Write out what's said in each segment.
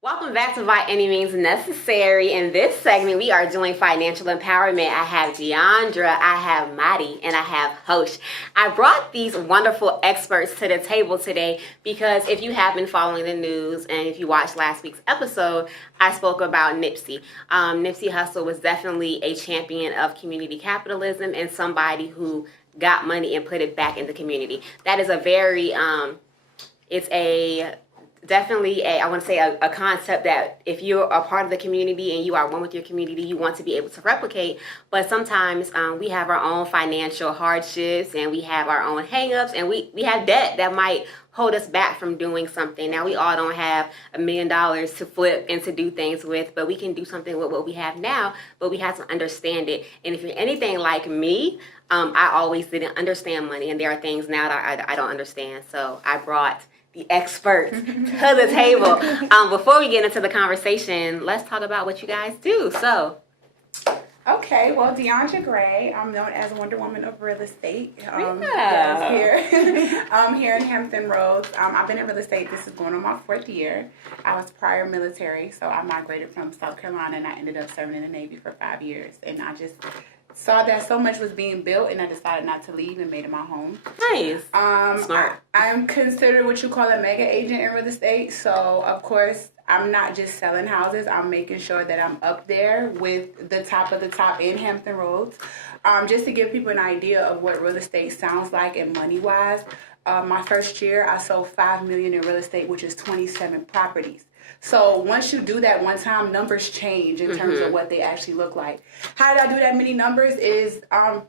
Welcome back to By Any Means Necessary. In this segment, we are doing financial empowerment. I have Deandra, I have Marty, and I have Hosh. I brought these wonderful experts to the table today because if you have been following the news and if you watched last week's episode, I spoke about Nipsey. Nipsey Hussle was definitely a champion of community capitalism and somebody who got money and put it back in the community. That is a very, definitely a concept that if you're a part of the community and you are one with your community, you want to be able to replicate. But sometimes we have our own financial hardships and we have our own hangups and we have debt that might hold us back from doing something. Now, we all don't have $1 million to flip and to do things with, but we can do something with what we have now, but we have to understand it. And if you're anything like me, I always didn't understand money, and there are things now that I don't understand. So I brought the experts to the table. Before we get into the conversation, let's talk about what you guys do. So, okay, well, Bianca Gray, I'm known as Wonder Woman of Real Estate. Here in Hampton Roads. I've been in real estate. This is going on my 4th year. I was prior military, so I migrated from South Carolina, and I ended up serving in the Navy for 5 years. And I just saw that so much was being built, and I decided not to leave and made it my home. Nice. Smart. I'm considered what you call a mega agent in real estate. So, of course, I'm not just selling houses. I'm making sure that I'm up there with the top of the top in Hampton Roads. Just to give people an idea of what real estate sounds like and money-wise, my first year, I sold $5 million in real estate, which is 27 properties. So once you do that one time, numbers change in terms of what they actually look like. How did I do that many numbers is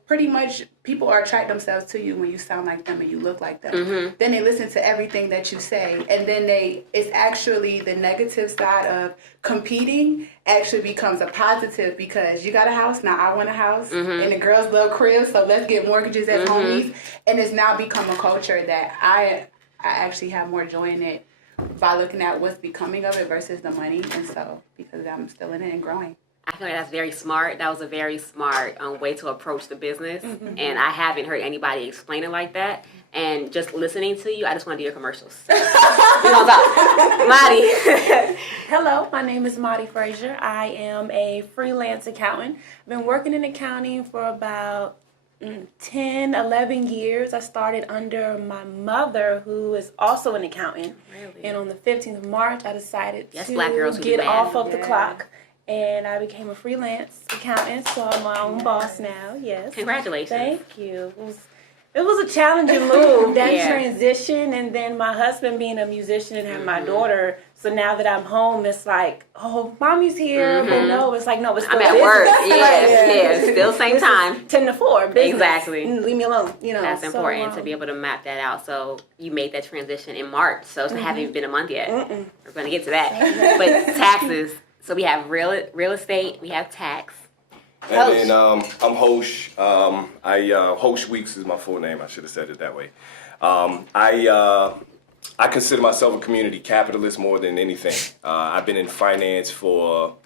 pretty much people are attract themselves to you when you sound like them and you look like them. Then they listen to everything that you say. And then it's actually the negative side of competing actually becomes a positive because you got a house, now I want a house. And the girls love cribs, so let's get mortgages as homies. And it's now become a culture that I actually have more joy in it by looking at what's becoming of it versus the money, and so because I'm still in it and growing. I feel like that's very smart. That was a very smart way to approach the business, and I haven't heard anybody explain it like that. And just listening to you, I just want to do your commercials. You know what Marty. Hello, my name is Marty Fraser. I am a freelance accountant. I've been working in accounting for about 10, 11 years. I started under my mother, who is also an accountant. Really? And on the 15th of March, I decided to get off of the clock. And I became a freelance accountant, so I'm my own boss now, yes. Congratulations. Thank you. It was a challenging move, that transition, and then my husband being a musician and having my daughter. So now that I'm home, it's like, oh, mommy's here, but no, it's like, no, it's still I'm at business. work, yes, still same time. 10 to 4, business. Exactly. Leave me alone, you know. That's important to be able to map that out. So you made that transition in March, so it hasn't even been a month yet. We're going to get to that. But taxes, so we have real estate, we have tax. And then I'm Hosh. Hosh Weeks is my full name. I should have said it that way. I consider myself a community capitalist more than anything. I've been in finance for,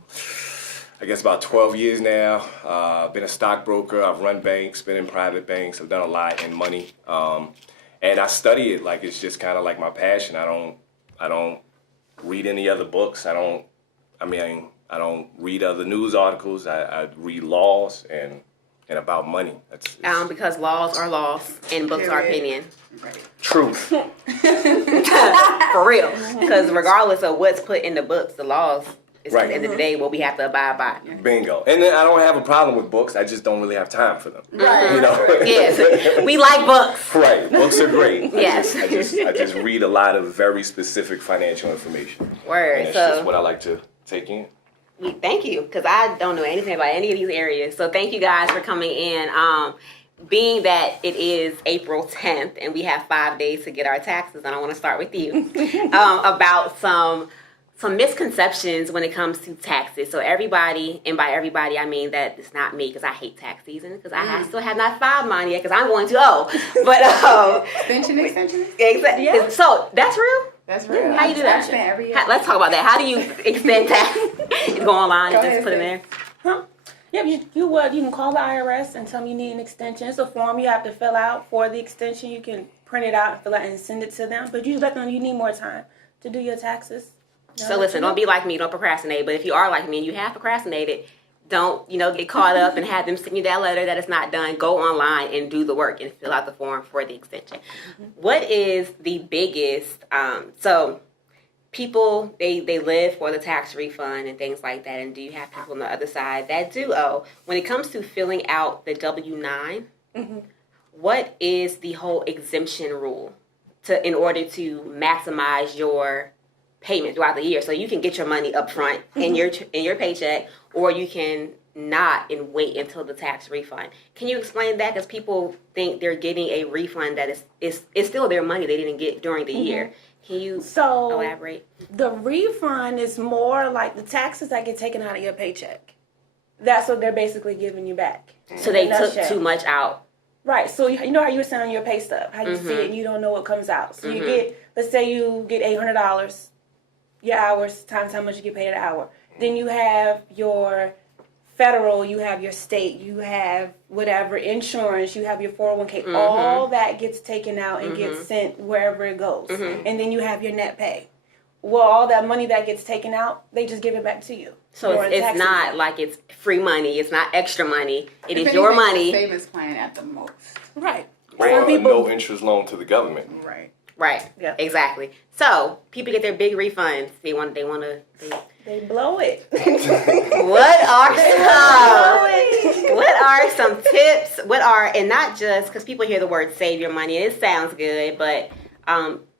I guess, about 12 years now. I've been a stockbroker. I've run banks, been in private banks. I've done a lot in money. And I study it like it's just kind of like my passion. I don't read any other books. I don't read other news articles. I read laws and about money. Because laws are laws and books are opinion. Right. Truth. For real. Because regardless of what's put in the books, the laws is at the end of the day what we have to abide by. Bingo. And then I don't have a problem with books. I just don't really have time for them. Right. You know? Yes. We like books. Right. Books are great. Yes. I just read a lot of very specific financial information. Word. And it's just what I like to take in. Thank you, because I don't know anything about any of these areas. So thank you guys for coming in. Being that it is April 10th and we have 5 days to get our taxes, and I want to start with you about some misconceptions when it comes to taxes. So everybody, and by everybody I mean that it's not me because I hate tax season because I still have not filed mine yet because I'm going to owe. But extension. Exactly. Yeah. So that's real. That's real. How you do that? Every year. Let's talk about that. How do you extend tax? You go online and just put it in there. Huh? Yeah, you can call the IRS and tell them you need an extension. It's a form you have to fill out for the extension. You can print it out and fill out and send it to them. But you let them know you need more time to do your taxes. So listen, don't be like me, don't procrastinate. But if you are like me and you have procrastinated, don't, get caught up and have them send you that letter that it's not done. Go online and do the work and fill out the form for the extension. What is the biggest, so people, they live for the tax refund and things like that. And do you have people on the other side that do owe? When it comes to filling out the W-9, what is the whole exemption rule in order to maximize your payment throughout the year? So you can get your money up front in your paycheck, or you can not and wait until the tax refund. Can you explain that? Because people think they're getting a refund that is still their money they didn't get during the year. Can you elaborate? The refund is more like the taxes that get taken out of your paycheck. That's what they're basically giving you back. So they took too much out. Right. So you know how you were saying on your pay stub, how you see it and you don't know what comes out. So you get, let's say you get $800, your hours times how much you get paid an hour. Then you have your federal, you have your state, you have whatever insurance, you have your 401k. All that gets taken out and gets sent wherever it goes. And then you have your net pay. Well, all that money that gets taken out, they just give it back to you. So it's not like it's free money. It's not extra money. It is If your anything, money. it's a savings plan at the most. Right. Or Some a people, no interest loan to the government. Right. Right. Yeah. Exactly. So people get their big refunds. They blow it. What are some tips? And not just because people hear the word save your money and it sounds good, but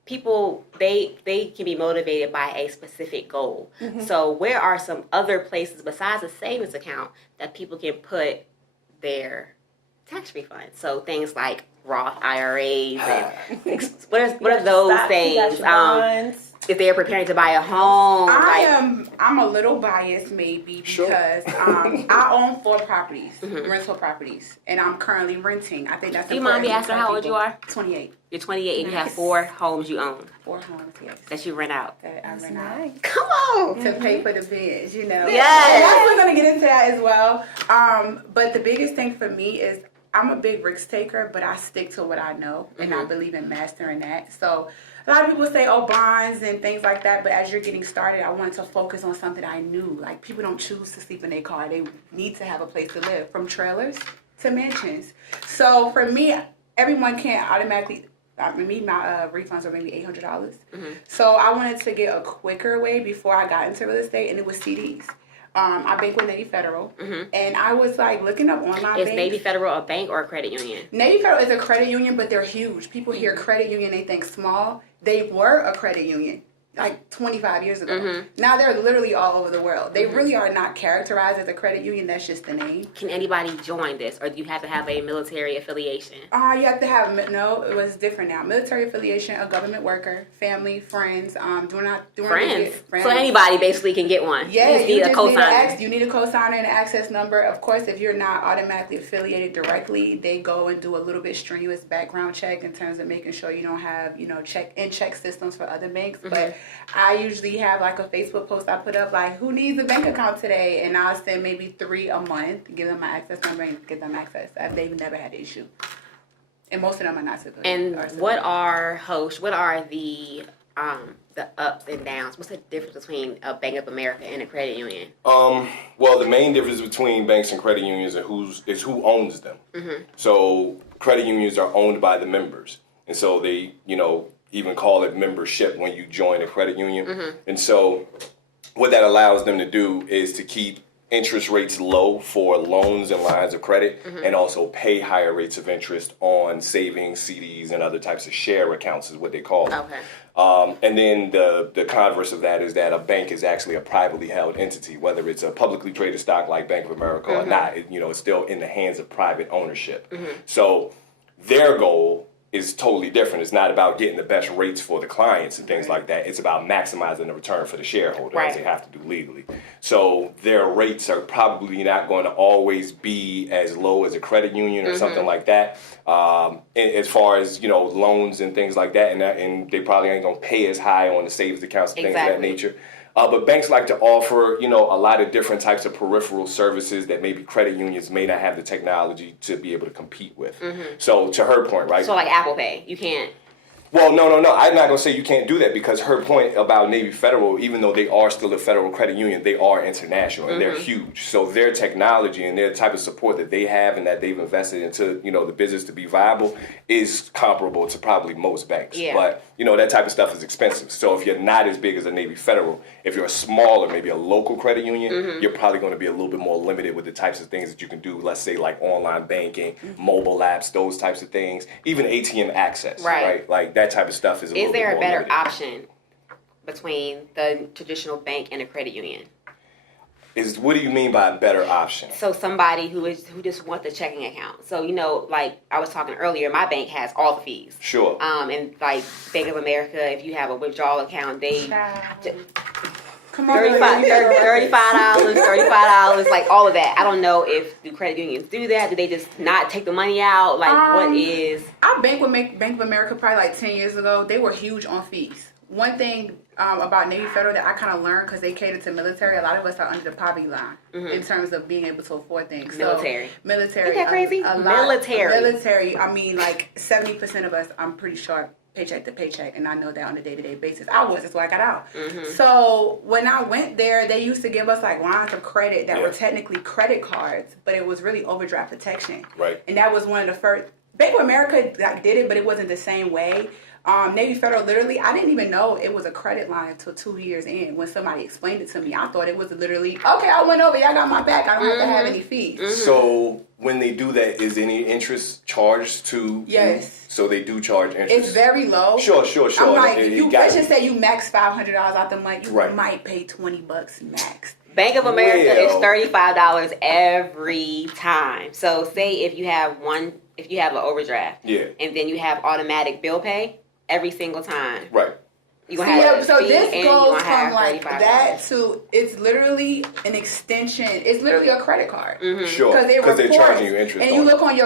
people, they can be motivated by a specific goal. So where are some other places besides a savings account that people can put their tax refunds? So things like Roth IRAs and what are those things? If they're preparing to buy a home. I'm a little biased maybe because I own 4 properties, rental properties, and I'm currently renting. I think that's. Do you mind me asking how old you are? 28. You're 28 and you have 4 homes you own. 4 homes, yes. That you rent out. That I rent out. Come on. To pay for the bills, Yes. And we're going to get into that as well. But the biggest thing for me is I'm a big risk taker, but I stick to what I know, and I believe in mastering that. So a lot of people say, bonds and things like that, but as you're getting started, I wanted to focus on something I knew. Like, people don't choose to sleep in their car. They need to have a place to live, from trailers to mansions. So for me, everyone can't automatically... my refunds are maybe $800. So I wanted to get a quicker way before I got into real estate, and it was CDs. I bank with Navy Federal, and I was like looking up online. Is Navy Federal a bank or a credit union? Navy Federal is a credit union, but they're huge. People hear credit union, they think small. They were a credit union like 25 years ago. Now they're literally all over the world. They really are not characterized as a credit union. That's just the name. Can anybody join this, or do you have to have a military affiliation? You have to have, no, it was different now. Military affiliation, a government worker, family, friends, Friends. So anybody basically can get one. Yeah, you just need a cosigner. You need a cosigner and an access number. Of course, if you're not automatically affiliated directly, they go and do a little bit strenuous background check in terms of making sure you don't have, check systems for other banks. But I usually have like a Facebook post I put up like, who needs a bank account today? And I'll send maybe 3 a month, give them my access number and get them access. They've never had an issue. And most of them are not civilian. And what are the ups and downs? What's the difference between a Bank of America and a credit union? Well, the main difference between banks and credit unions is who owns them. So credit unions are owned by the members. And so they, even call it membership when you join a credit union. And so what that allows them to do is to keep interest rates low for loans and lines of credit, and also pay higher rates of interest on savings, CDs, and other types of share accounts is what they call them. And then the converse of that is that a bank is actually a privately held entity, whether it's a publicly traded stock like Bank of America or not. It's still in the hands of private ownership. So their goal is totally different. It's not about getting the best rates for the clients and things like that. It's about maximizing the return for the shareholder, as they have to do legally. So their rates are probably not going to always be as low as a credit union or something like that. As far as, loans and things like that, and they probably ain't going to pay as high on the savings accounts and things of that nature. But banks like to offer, a lot of different types of peripheral services that maybe credit unions may not have the technology to be able to compete with. So to her point, right? So like Apple Pay, you can't. Well, no. I'm not going to say you can't do that because her point about Navy Federal, even though they are still a federal credit union, they are international and they're huge. So their technology and their type of support that they have and that they've invested into, the business to be viable is comparable to probably most banks. Yeah. But, that type of stuff is expensive. So if you're not as big as a Navy Federal, if you're a smaller, maybe a local credit union, you're probably going to be a little bit more limited with the types of things that you can do, let's say like online banking, mobile apps, those types of things, even ATM access, right? Like that type of stuff is a little bit more Is there a better limited. option between the traditional bank and a credit union? What do you mean by a better option? So somebody who just wants a checking account. So like I was talking earlier, my bank has all the fees. Sure. And like Bank of America, if you have a withdrawal account, they Come on, $35, like all of that. I don't know if do credit unions do that. Do they just not take the money out? Like what is? I Bank of America probably like 10 years ago. They were huge on fees. One thing about Navy Federal that I kind of learned because they cater to military. A lot of us are under the poverty line in terms of being able to afford things. Military. So, military. Isn't that crazy? Military. I mean, like 70% of us, I'm pretty sure, paycheck to paycheck, and I know that on a day-to-day basis. That's why I got out. So when I went there, they used to give us like lines of credit that were technically credit cards, but it was really overdraft protection. Right. And that was one of the first. Bank of America did it, but it wasn't the same way. Navy Federal, literally, I didn't even know it was a credit line until 2 years in. When somebody explained it to me, I thought it was literally, okay, I went over, y'all got my back. I don't have to have any fees. So when they do that, is any interest charged to? Yes. So they do charge interest. It's very low. Sure. I'm like, let's it. just say you max $500 out the month, you Right. might pay $20 max. Bank of America is Well. $35 every time. So say if you have an overdraft, and then you have automatic bill pay every single time. Right. You gonna have So a fee this and goes you gonna from have like $35. that to it's literally an extension. It's literally a credit card. Sure. Because they're charging you interest. And you look on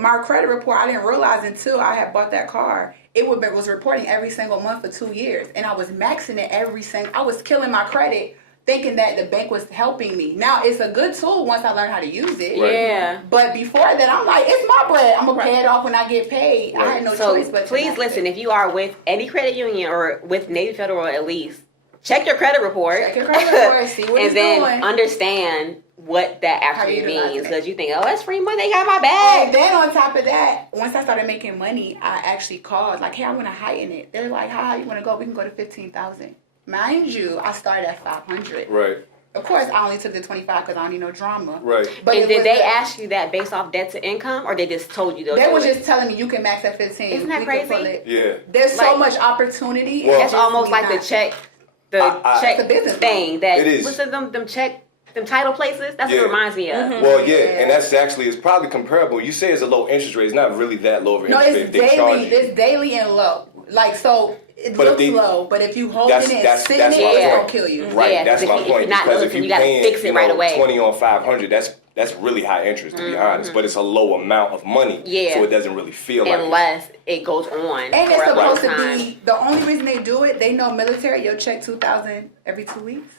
my credit report. I didn't realize until I had bought that car. It was reporting every single month for 2 years, and I was maxing it every single. I was killing my credit, thinking that the bank was helping me. Now it's a good tool once I learned how to use it. Right. Yeah. But before that, I'm like, it's my bread. I'm gonna pay it off when I get paid. I had no So choice but to please max listen, it. if you are with any credit union or with Navy Federal at least, check your credit report. Check your credit report, see what and it's then doing. understand what that actually you utilize means. it. Because you think, oh, that's free money, they got my bag. And then on top of that, once I started making money, I actually called like, hey, I'm gonna heighten it. They're like, how high you wanna go? We can go to 15,000. Mind you, I started at 500. Right. Of course, I only took the 25 because I don't need no drama. Right. But And it did was they the- ask you that based off debt to income, or they just told you those? They were just telling me you can max at 15. Isn't that We can crazy? pull it. Yeah. There's so Like- much opportunity. Well- That's Just almost we like not- the check, It's a business thing that. It is. What's them title places? That's Yeah. what it reminds me of. Well, and that's actually it's probably comparable. You say it's a low interest rate. It's not really that low of an No, interest it's rate. They charge daily. you. It's daily and low. Like so, it But if looks they- low, but if you hold it and that's sit in my it, it's point. gonna kill you. Right, Yeah, that's 'cause my if you're point. not Because if noticing, you you gotta paying, fix it right away. 20 on 500, that's really high interest to be honest. But it's a low amount of money, Yeah. so it doesn't really feel like it. Unless it goes on And for it's a long supposed to time. be the only reason they do it. They know military. You'll check 2,000 every 2 weeks.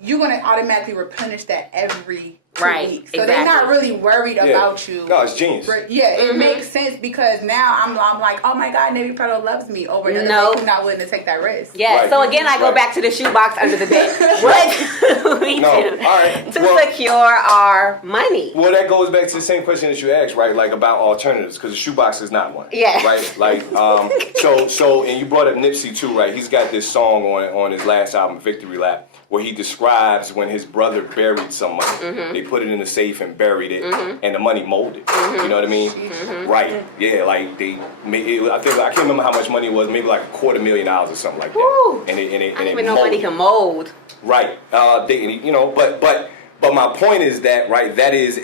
You're gonna automatically replenish that every 2 Right, weeks. So they're not exactly. really worried about you. No, it's genius. But yeah, it makes sense because now I'm like, oh my God, Navy Federal loves me over another No. bank who's not willing to take that risk. Yeah, Right. so again, I go Right. back to the shoebox under the bed. What do we No, do all right. to Well- secure our money? Well, that goes back to the same question that you asked, right? Like about alternatives, because the shoebox is not one. Yeah. Right. Like, so, and you brought up Nipsey too, right? He's got this song on his last album, Victory Lap, where he describes when his brother buried some money. They put it in the safe and buried it, and the money molded. You know what I mean? Right. Yeah. Like they made it, I can't remember how much money it was. Maybe like $250,000 or something like that. Woo. And it I don't even know money molded. can mold. Right. But my point is that, right, that is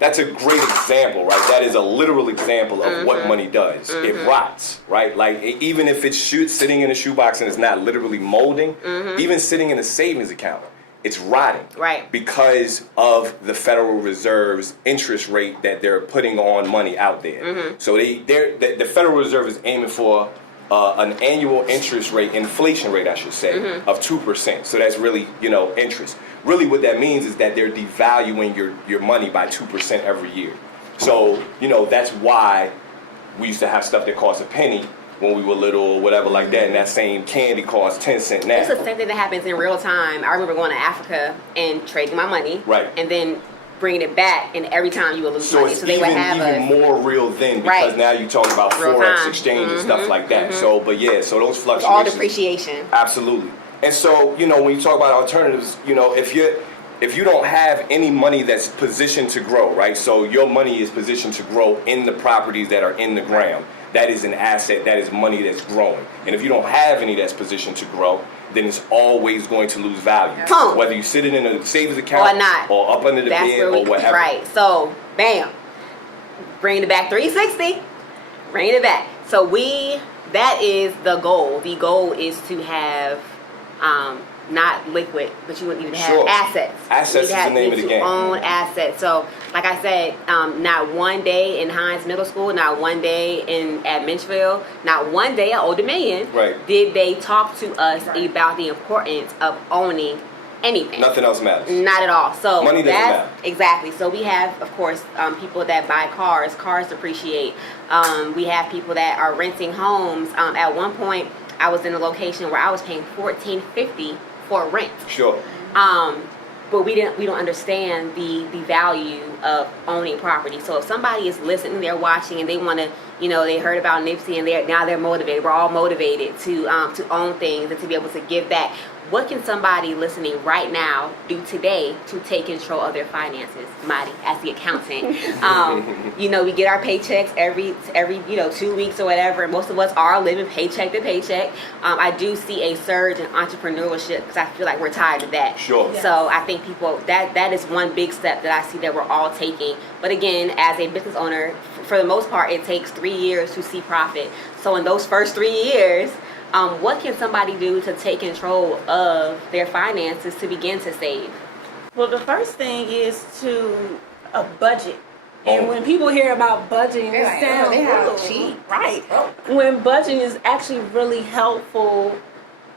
that's a great example, right? That is a literal example of what money does. It rots, right? Like even if it's sitting in a shoebox and it's not literally molding, even sitting in a savings account, it's rotting. Right. Because of the Federal Reserve's interest rate that they're putting on money out there. So the Federal Reserve is aiming for an annual interest rate, inflation rate, I should say, of 2%. So that's really, interest. Really what that means is that they're devaluing your money by 2% every year. So, that's why we used to have stuff that cost a penny when we were little or whatever like that, and that same candy costs 10 cents now. It's the same thing that happens in real time. I remember going to Africa and trading my money, Right. and then bringing it back, and every time you would lose So money. it's So they would even have more real then, because Right. now you talk about Real forex time. exchange and stuff like that. So, but yeah, so those all fluctuations. depreciation. Absolutely. And so, you know, when you talk about alternatives, you know, if you don't have any money that's positioned to grow, right? So your money is positioned to grow in the properties that are in the ground. That is an asset. That is money that's growing. And if you don't have any that's positioned to grow, then it's always going to lose value. Boom. Whether you sit it in a savings account Or not. or up under the That's bed where or whatever. Right. So, bam. Bringing it back 360. Bringing it back. So that is the goal. The goal is to have not liquid, but you would need to have Sure. assets. Assets You is the have name of the to game. own assets. So, like I said, not one day in Hines Middle School, not one day at Minchville, not one day at Old Dominion Right. did they talk to us about the importance of owning anything. Nothing else matters. Not at all. So Money doesn't that's matter. exactly. So we have, of course, people that buy cars. Cars depreciate. We have people that are renting homes. At one point, I was in a location where I was paying $14.50 for rent. Sure. But we don't understand the value of owning property. So if somebody is listening, they're watching, and they want to, they heard about Nipsey, and they're motivated. We're all motivated to own things and to be able to give back. What can somebody listening right now do today to take control of their finances? Marty, as the accountant, we get our paychecks every 2 weeks or whatever, and most of us are living paycheck to paycheck. I do see a surge in entrepreneurship because I feel like we're tired of that. Sure. Yes. So I think people that is one big step that I see that we're all taking. But again, as a business owner, for the most part, it takes 3 years to see profit. So in those first 3 years, what can somebody do to take control of their finances to begin to save? Well, the first thing is to a budget. And when people hear about budgeting, it like, sounds they have "Ooh," cheap. right? When budgeting is actually really helpful,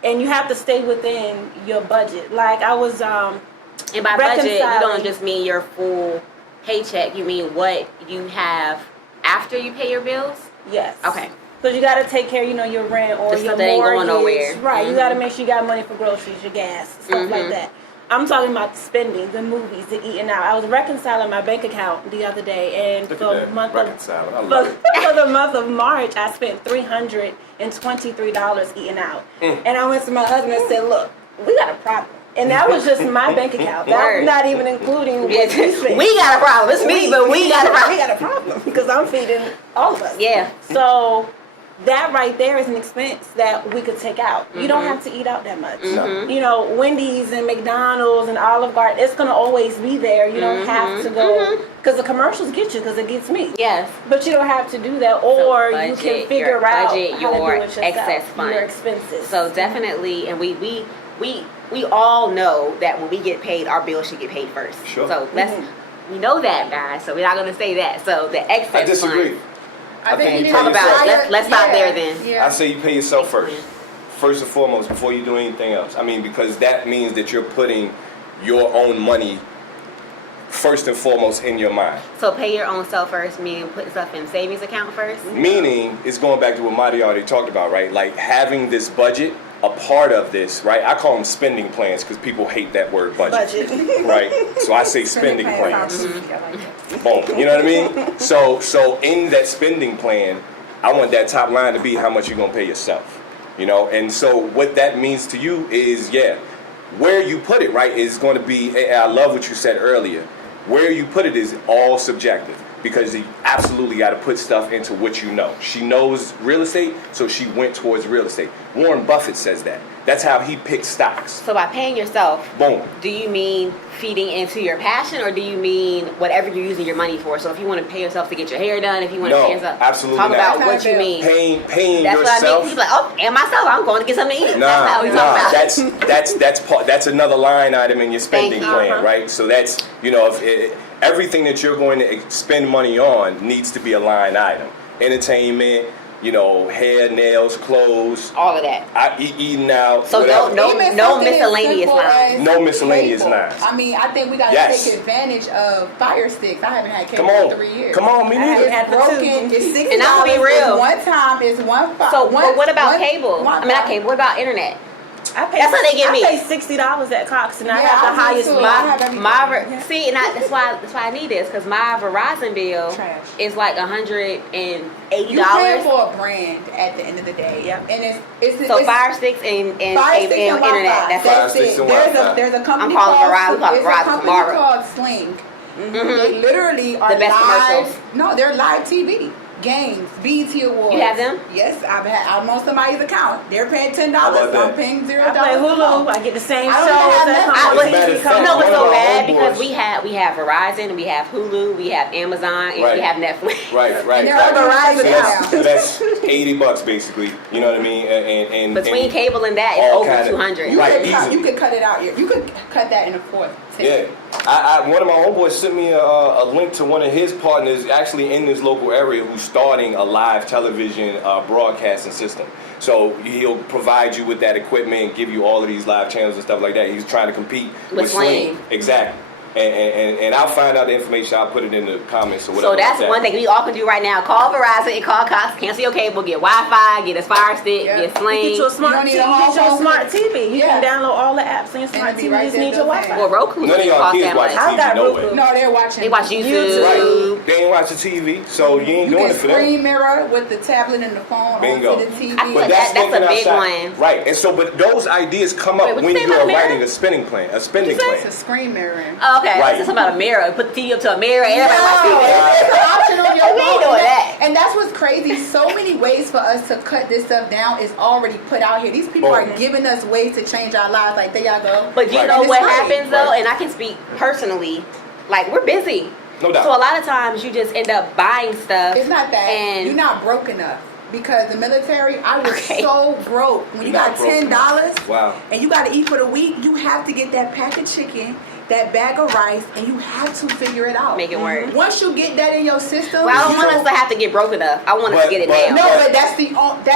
and you have to stay within your budget. Like I was, And by budget, you don't reconciling. just mean your full paycheck. You mean what you have after you pay your bills? yes, Okay. Because you got to take care, your rent or The your stuff that ain't mortgage. going nowhere. Right. You Mhm. got to make sure you got money for groceries, your gas, stuff like that. I'm talking about the spending, the movies, the eating out. I was reconciling my bank account the other day, and Look for at the that. month Reconciling. I of love it. for the month of March, I spent $323 eating out. And I went to my husband and said, "Look, we got a problem." And that was just my bank account. That Word. was not even including what we spent. We got a problem. It's me, but we got a problem. We got a problem because I'm feeding all of us. Yeah. So that right there is an expense that we could take out. You don't have to eat out that much. No. Wendy's and McDonald's and Olive Garden, it's going to always be there. You don't have to go, because the commercials get you, because it gets me. Yes. But you don't have to do that, or you budget can figure your out budget, how to do your it yourself. excess funds. Your expenses. So definitely, and we all know that when we get paid, our bills should get paid first. Sure. So we know that, guys. So we're not going to say that. So the excess I disagree. funds. I think you you need talk to about it. decide- Let's stop there then. Yeah. I say you pay yourself first and foremost, before you do anything else. I mean, because that means that you're putting your own money first and foremost in your mind. So pay your own self first, meaning put stuff in savings account first. Meaning, it's going back to what Marty already talked about, right? Like having this budget, a part of this, right? I call them spending plans because people hate that word budget. Right? So I say spending plans. Boom. You know what I mean? So in that spending plan, I want that top line to be how much you're gonna pay yourself. And so what that means to you is, where you put it, right, is going to be. I love what you said earlier. Where you put it is all subjective, because you absolutely got to put stuff into what you know. She knows real estate, so she went towards real estate. Warren Buffett says that. That's how he picks stocks. So by paying yourself, Boom. do you mean feeding into your passion, or do you mean whatever you're using your money for? So if you want to pay yourself to get your hair done, if you want to No, pay yourself, absolutely talk not. about That's what how I you feel. mean. Paying That's what I yourself. mean. People like, oh, and myself, I'm going to get something to eat. That's how we talk about. That's another line item in your spending Thank you. plan, right? So that's everything that you're going to spend money on needs to be a line item. Entertainment, hair, nails, clothes. All of that. Eating out. So whatever. no Even miscellaneous something as lines. simple No as miscellaneous cable. lines. I mean, I think we got to Yes. take advantage of Fire Sticks. I haven't had cable Come on. in 3 years. Come on, me neither. It's had the broken. two. It's $60. And I'll be real. One time is So, but what about cable? I mean, not cable. What about internet? That's what they give me. I pay $60 at Cox, and I Yeah, have the I do highest too. my. I have everything. See, and that's why I need this, because my Verizon bill Trash. is like $180. You pay for a brand at the end of the day. Yep. And it's So Fire Sticks and Fire Sticks and internet. Wi-Fi. That's Fire it. Sticks and There's Wi-Fi. a company I'm calling called Verizon. We call there's a Verizon company tomorrow. called Sling. They literally are The best live. commercials. No, they're live TV. Games, BET Awards. You have them? Yes, I'm on somebody's account. They're paying $10. about that? I'm paying $0. I play Hulu. I get the same I shows don't have that Netflix. come on As a matter TV. of fact, You know what's one of so our bad? homeboys- Because we have Verizon, we have Hulu, we have Amazon, and Right. we have Netflix. Right. And they're on Verizon So now. that's $80 basically. You know what I mean? And Between cable and that, it's all over kinda- 200. Right. You could cut it out. You could cut that in a fourth. Yeah, one of my homeboys sent me a link to one of his partners actually in this local area who's starting a live television broadcasting system. So he'll provide you with that equipment and give you all of these live channels and stuff like that. He's trying to compete with Sling. Exactly. And I'll find out the information. I'll put it in the comments or whatever. So that's like that. one thing we all can do right now. Call Verizon and call Cox. Cancel your cable. Get Wi-Fi. Get a Fire Stick. Yeah. Get Sling. Get your smart You don't TV. need a whole Get your phone. smart TV. You Yeah. can download all the apps on your smart it'll be TV. right You just there need your built in. Wi-Fi. Or Roku. None of y'all cost kids that watch much. I TV, got no Roku. way. No, they're watching. They watch YouTube. Right. They ain't watching TV, so you ain't You doing can it for them. screen mirror with the tablet and the phone Bingo. onto the TV. I feel But like that's that's a thinking big outside. one. Right. And so, but those ideas come up Wait, what when you say you're about mirror? writing a spending plan. It's a screen mirroring. Oh, okay. Right. It's about a mirror. Put the TV up to a mirror. Everybody watch No, TV. it's an option on your We ain't phone. doing that. And that's what's crazy. So many ways for us to cut this stuff down is already put out here. These people are giving us ways to change our lives. Like, there y'all go. But you Right. know And what it's free. happens though, Right. and I can speak personally. Like we're busy. No doubt. So a lot of times you just end up buying stuff. It's not that. And You're not broke enough. Because the military, I was Okay. so broke. When you You're got not broke $10 Wow. and you got to eat for the week, you have to get that pack of chicken, that bag of rice, and you have to figure it out. make it work. Once you get that in your system, Well, I don't you want us to have to get broke enough. I want us to get it But- now. No, but that's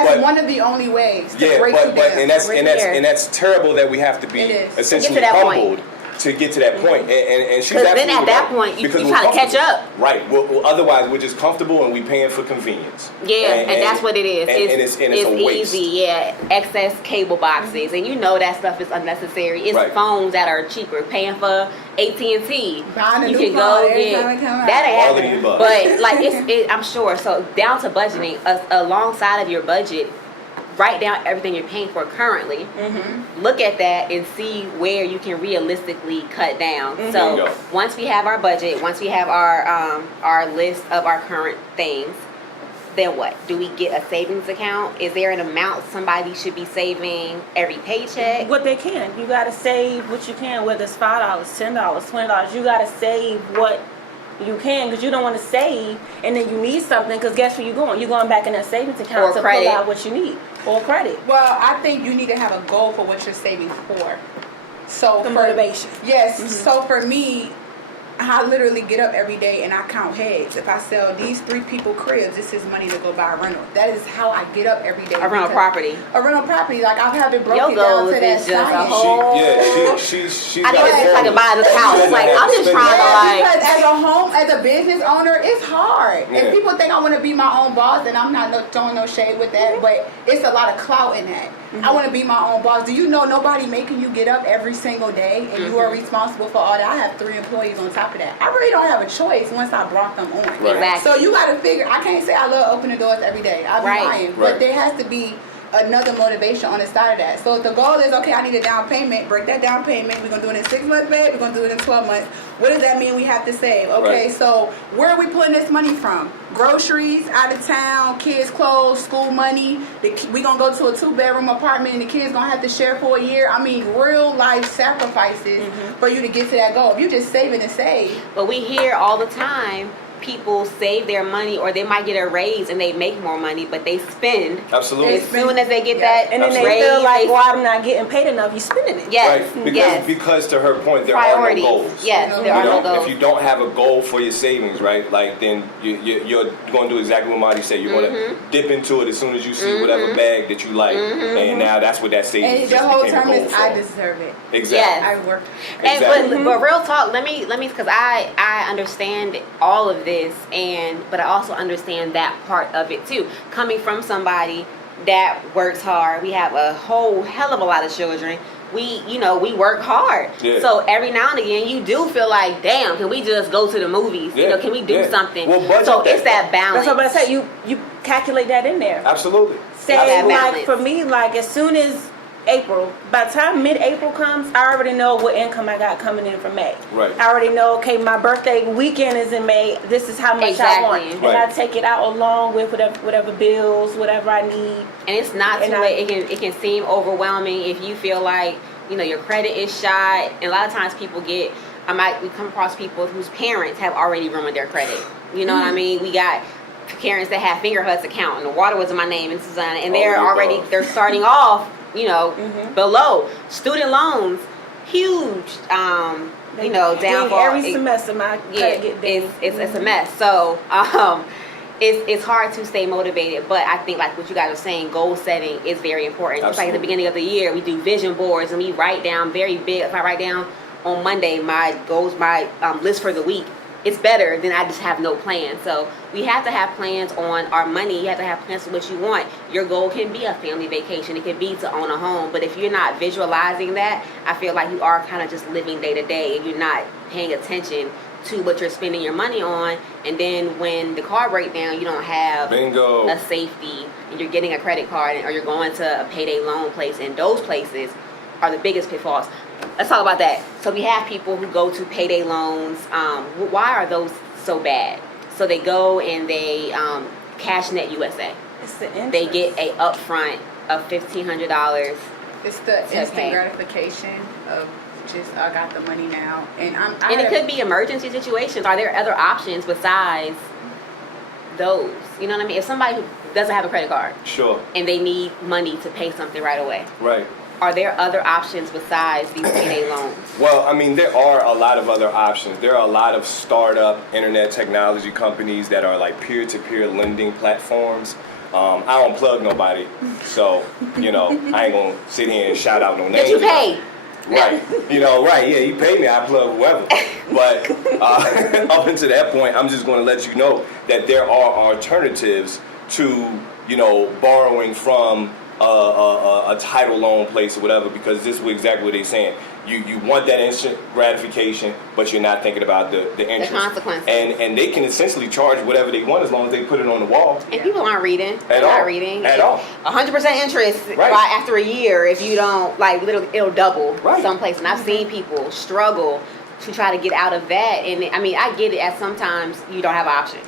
But- one of the only ways to Yeah, break but you down. Here. that's terrible that we have to be It is. essentially To get to that point. humbled to get to that point. And she's Because then absolutely at that right. point, you Because trying we're to catch comfortable. up. Right. Well, otherwise, we're just comfortable and we paying for convenience. Yeah, and that's what it is. It's a waste. easy, yeah. Excess cable boxes, and you know that stuff is unnecessary. It's Right. phones that are cheaper. Paying for AT&T, Buying a you new can phone go every get time it come out. that ain't All of the happening. above. But like I'm sure. So down to budgeting, alongside of your budget, write down everything you're paying for currently. Look at that and see where you can realistically cut down. So Bingo. once we have our budget, once we have our list of our current things, then what? Do we get a savings account? Is there an amount somebody should be saving every paycheck? What they can. You got to save what you can, whether it's $5, $10, $20. You got to save what you can, because you don't want to save and then you need something, because guess where you're going? You're going back in that savings account Or to credit. pull out what you need. Or credit. Well, I think you need to have a goal for what you're saving for. So The for- motivation. Yes. So for me, I literally get up every day and I count heads. If I sell these 3 people cribs, this is money to go buy a rental. That is how I get up every day. A rental because- property. A rental property. Like, I've had it Your broken down goals to that is just a science. whole- She's I got need a to like formula. buy this She house. doesn't Like have I'm to just spend trying to Yeah, like. because as a business owner, it's hard. Yeah. If people think I want to be my own boss, then I'm not throwing no shade with that. But it's a lot of clout in that. I want to be my own boss. Do you know nobody making you get up every single day and you are responsible for all that? I have 3 employees on top of that. I really don't have a choice once I brought them on. Right. Exactly. So you got to figure. I can't say I love opening doors every day. I'm Right. lying. Right. But there has to be another motivation on the side of that. So if the goal is, okay, I need a down payment, break that down payment. We're going to do it in 6 months, babe. We're going to do it in 12 months. What does that mean we have to save? Okay, Right. so where are we pulling this money from? Groceries, out of town, kids' clothes, school money. We're going to go to a 2-bedroom apartment and the kids going to have to share for a year. I mean, real life sacrifices for you to get to that goal. If you just saving and save. But we hear all the time people save their money, or they might get a raise and they make more money, but they spend. Absolutely. As soon as they get that And then they raise, feel like, well, I'm not getting paid enough. You're spending it. yes, Right. yes. Because to her point, there Priorities. are no goals. Yes, there are no goals. If you don't have a goal for your savings, right, like then you're going to do exactly what Marty said. You're going to dip into it as soon as you see whatever bag that you like, and now that's what that savings And just the whole became a term goal is for. I deserve it. Exactly. Yes. I worked. And, Exactly. but real talk, let me because I understand all of this, but I also understand that part of it too. Coming from somebody that works hard, we have a whole hell of a lot of children. We work hard. Yeah. So every now and again, you do feel like, damn, can we just go to the movies? Yeah. Can we do something? Well, budget so that. it's that balance. That's what I said. You calculate that in there. Absolutely. Say that like balance. for me, like as soon as April, by the time mid-April comes, I already know what income I got coming in for May. Right. I already know, okay, my birthday weekend is in May. This is how much I want, Exactly. and Right. I take it out along with whatever bills, whatever I need. And it's not And too I- late. It can seem overwhelming if you feel like your credit is shot. And a lot of times people we come across people whose parents have already ruined their credit. You know what I mean? We got parents that have Finger Huts account, and the water was in my name and Susanna, and they're Oh, already God. they're starting off below. Student loans, huge. Downfall. Every semester, my credit get dinged. It's a mess. So it's hard to stay motivated, but I think like what you guys are saying, goal setting is very important. It's like at the Absolutely. beginning of the year, we do vision boards and we write down very big. If I write down on Monday my goals, my list for the week, it's better than I just have no plan. So we have to have plans on our money. You have to have plans for what you want. Your goal can be a family vacation. It can be to own a home. But if you're not visualizing that, I feel like you are kind of just living day to day and you're not paying attention to what you're spending your money on. And then when the car breaks down, you don't have Bingo. a safety, and you're getting a credit card, or you're going to a payday loan place, and those places are the biggest pitfalls. Let's talk about that. So we have people who go to payday loans. Why are those so bad? So they go and they CashNet USA. It's the interest. They get a upfront of $1,500. It's the Okay. instant gratification of just I got the money now, and And it could be emergency situations. Are there other options besides those? You know what I mean? If somebody who doesn't have a credit card Sure. and they need money to pay something right away, Right. are there other options besides these payday loans? Well, I mean, there are a lot of other options. There are a lot of startup internet technology companies that are like peer-to-peer lending platforms. I don't plug nobody, so I ain't gonna sit here and shout out no names. Did you pay? Right. Right. Yeah, you pay me, I plug whoever. But up until that point, I'm just going to let you know that there are alternatives to, borrowing from a title loan place or whatever, because this is exactly what they're saying. You want that instant gratification, but you're not thinking about the interest. consequences. And they can essentially charge whatever they want as long as they put it on the wall. And people aren't reading. They're all. not reading. At all. 100% interest Right. after a year. If you don't, literally, it'll double Right. someplace. And I've seen people struggle to try to get out of that. And I mean, I get it as sometimes you don't have an option.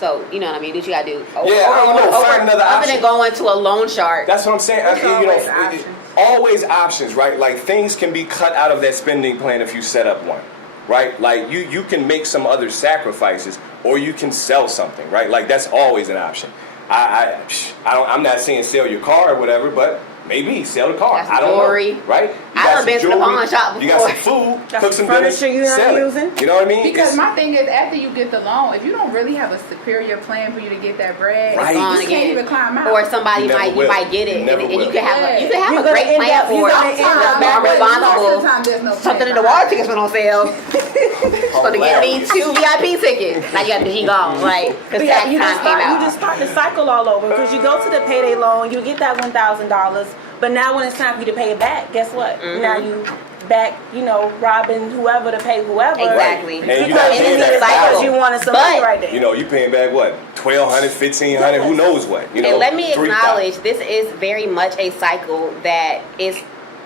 So, you know what I mean? What you got to do? I don't know. Find another Other option. than going to a loan shark. That's what I'm saying. There's always options. Always options, right? Like things can be cut out of that spending plan if you set up one, right? Like you can make some other sacrifices, or you can sell something, right? Like that's always an option. I'm not saying sell your car or whatever, but maybe sell the car. Got some I don't jewelry. know, right? You I got done some been to the jewelry, pawn shop You got some before. food, Got cook some some dinner, furniture you're not sell it. using. You know what I mean? Because It's- my thing is, after you get the loan, if you don't really have a superior plan for you to get that bread, Right. you Gone can't again. even climb out. Or somebody You never you will. might get it, You never and you will. can have Yeah. a You're great gonna plan end for up- you're it. gonna end up I'm back with responsible. Most of the time, there's no plan Something in the behind water it. tickets went on sale. So to get me 2 VIP tickets. Now you got the gone, right? Because But yeah, tax you time just came start. You out. just start the cycle all over because you go to the payday loan, you get that $1,000, but now when it's time for you to pay it back, guess what? Now you back, robbing whoever to pay whoever. Exactly. And you Because gotta you pay need that it cycle. because you wanted some But- money right there. You paying back what? $1,200, $1,500, who knows what? And let me $3,000. acknowledge, this is very much a cycle that is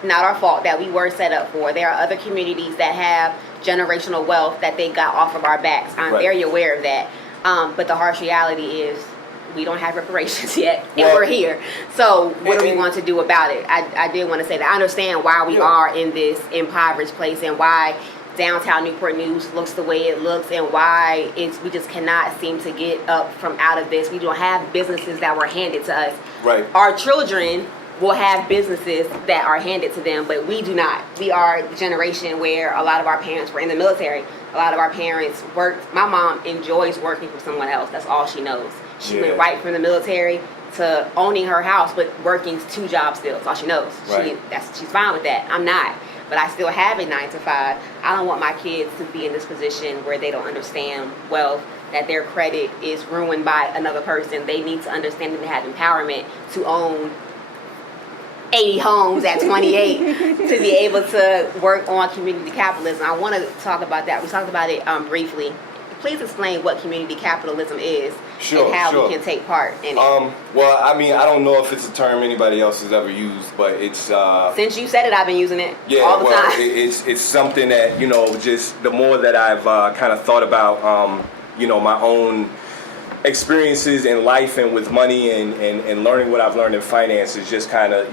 not our fault, that we were set up for. There are other communities that have generational wealth that they got off of our backs. I'm Right. very aware of that. But the harsh reality is we don't have reparations yet, and Well, we're here. So what do we and- want to do about it? I did want to say that I understand why we Yeah. are in this impoverished place and why downtown Newport News looks the way it looks and why we just cannot seem to get up from out of this. We don't have businesses that were handed to us. Right. Our children will have businesses that are handed to them, but we do not. We are the generation where a lot of our parents were in the military. A lot of our parents worked. My mom enjoys working for someone else. That's all she knows. She went right from the military to owning her house, but working 2 jobs still. That's all she knows. Right. She's fine with that. I'm not. But I still have a 9 to 5. I don't want my kids to be in this position where they don't understand wealth, that their credit is ruined by another person. They need to understand that they have empowerment to own 80 homes at 28 to be able to work on community capitalism. I want to talk about that. We talked about it briefly. Please explain what community capitalism is and how we can take part in it. Well, I mean, I don't know if it's a term anybody else has ever used, but it's... Since you said it, I've been using it all the time. It's something that, just the more that I've kind of thought about, my own experiences in life and with money and learning what I've learned in finance is just kind of,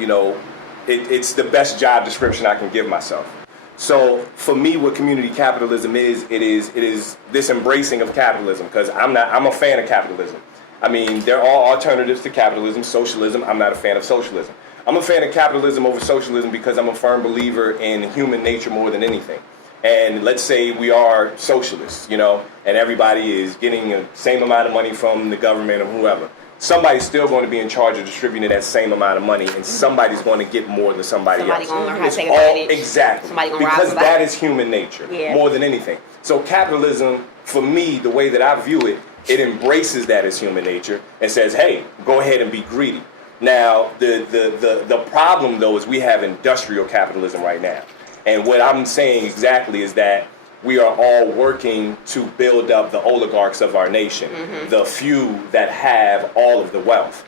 it's the best job description I can give myself. So for me, what community capitalism is, it is this embracing of capitalism, because I'm a fan of capitalism. I mean, there are alternatives to capitalism, socialism. I'm not a fan of socialism. I'm a fan of capitalism over socialism because I'm a firm believer in human nature more than anything. And let's say we are socialists, and everybody is getting the same amount of money from the government or whoever. Somebody's still going to be in charge of distributing that same amount of money, and somebody's going to get more than somebody else. Somebody's going to learn how to take advantage. Exactly. Somebody going to because that is human nature more than anything. So capitalism, for me, the way that I view it, it embraces that as human nature and says, hey, go ahead and be greedy. Now, the problem, though, is we have industrial capitalism right now. And what I'm saying exactly is that we are all working to build up the oligarchs of our nation, the few that have all of the wealth.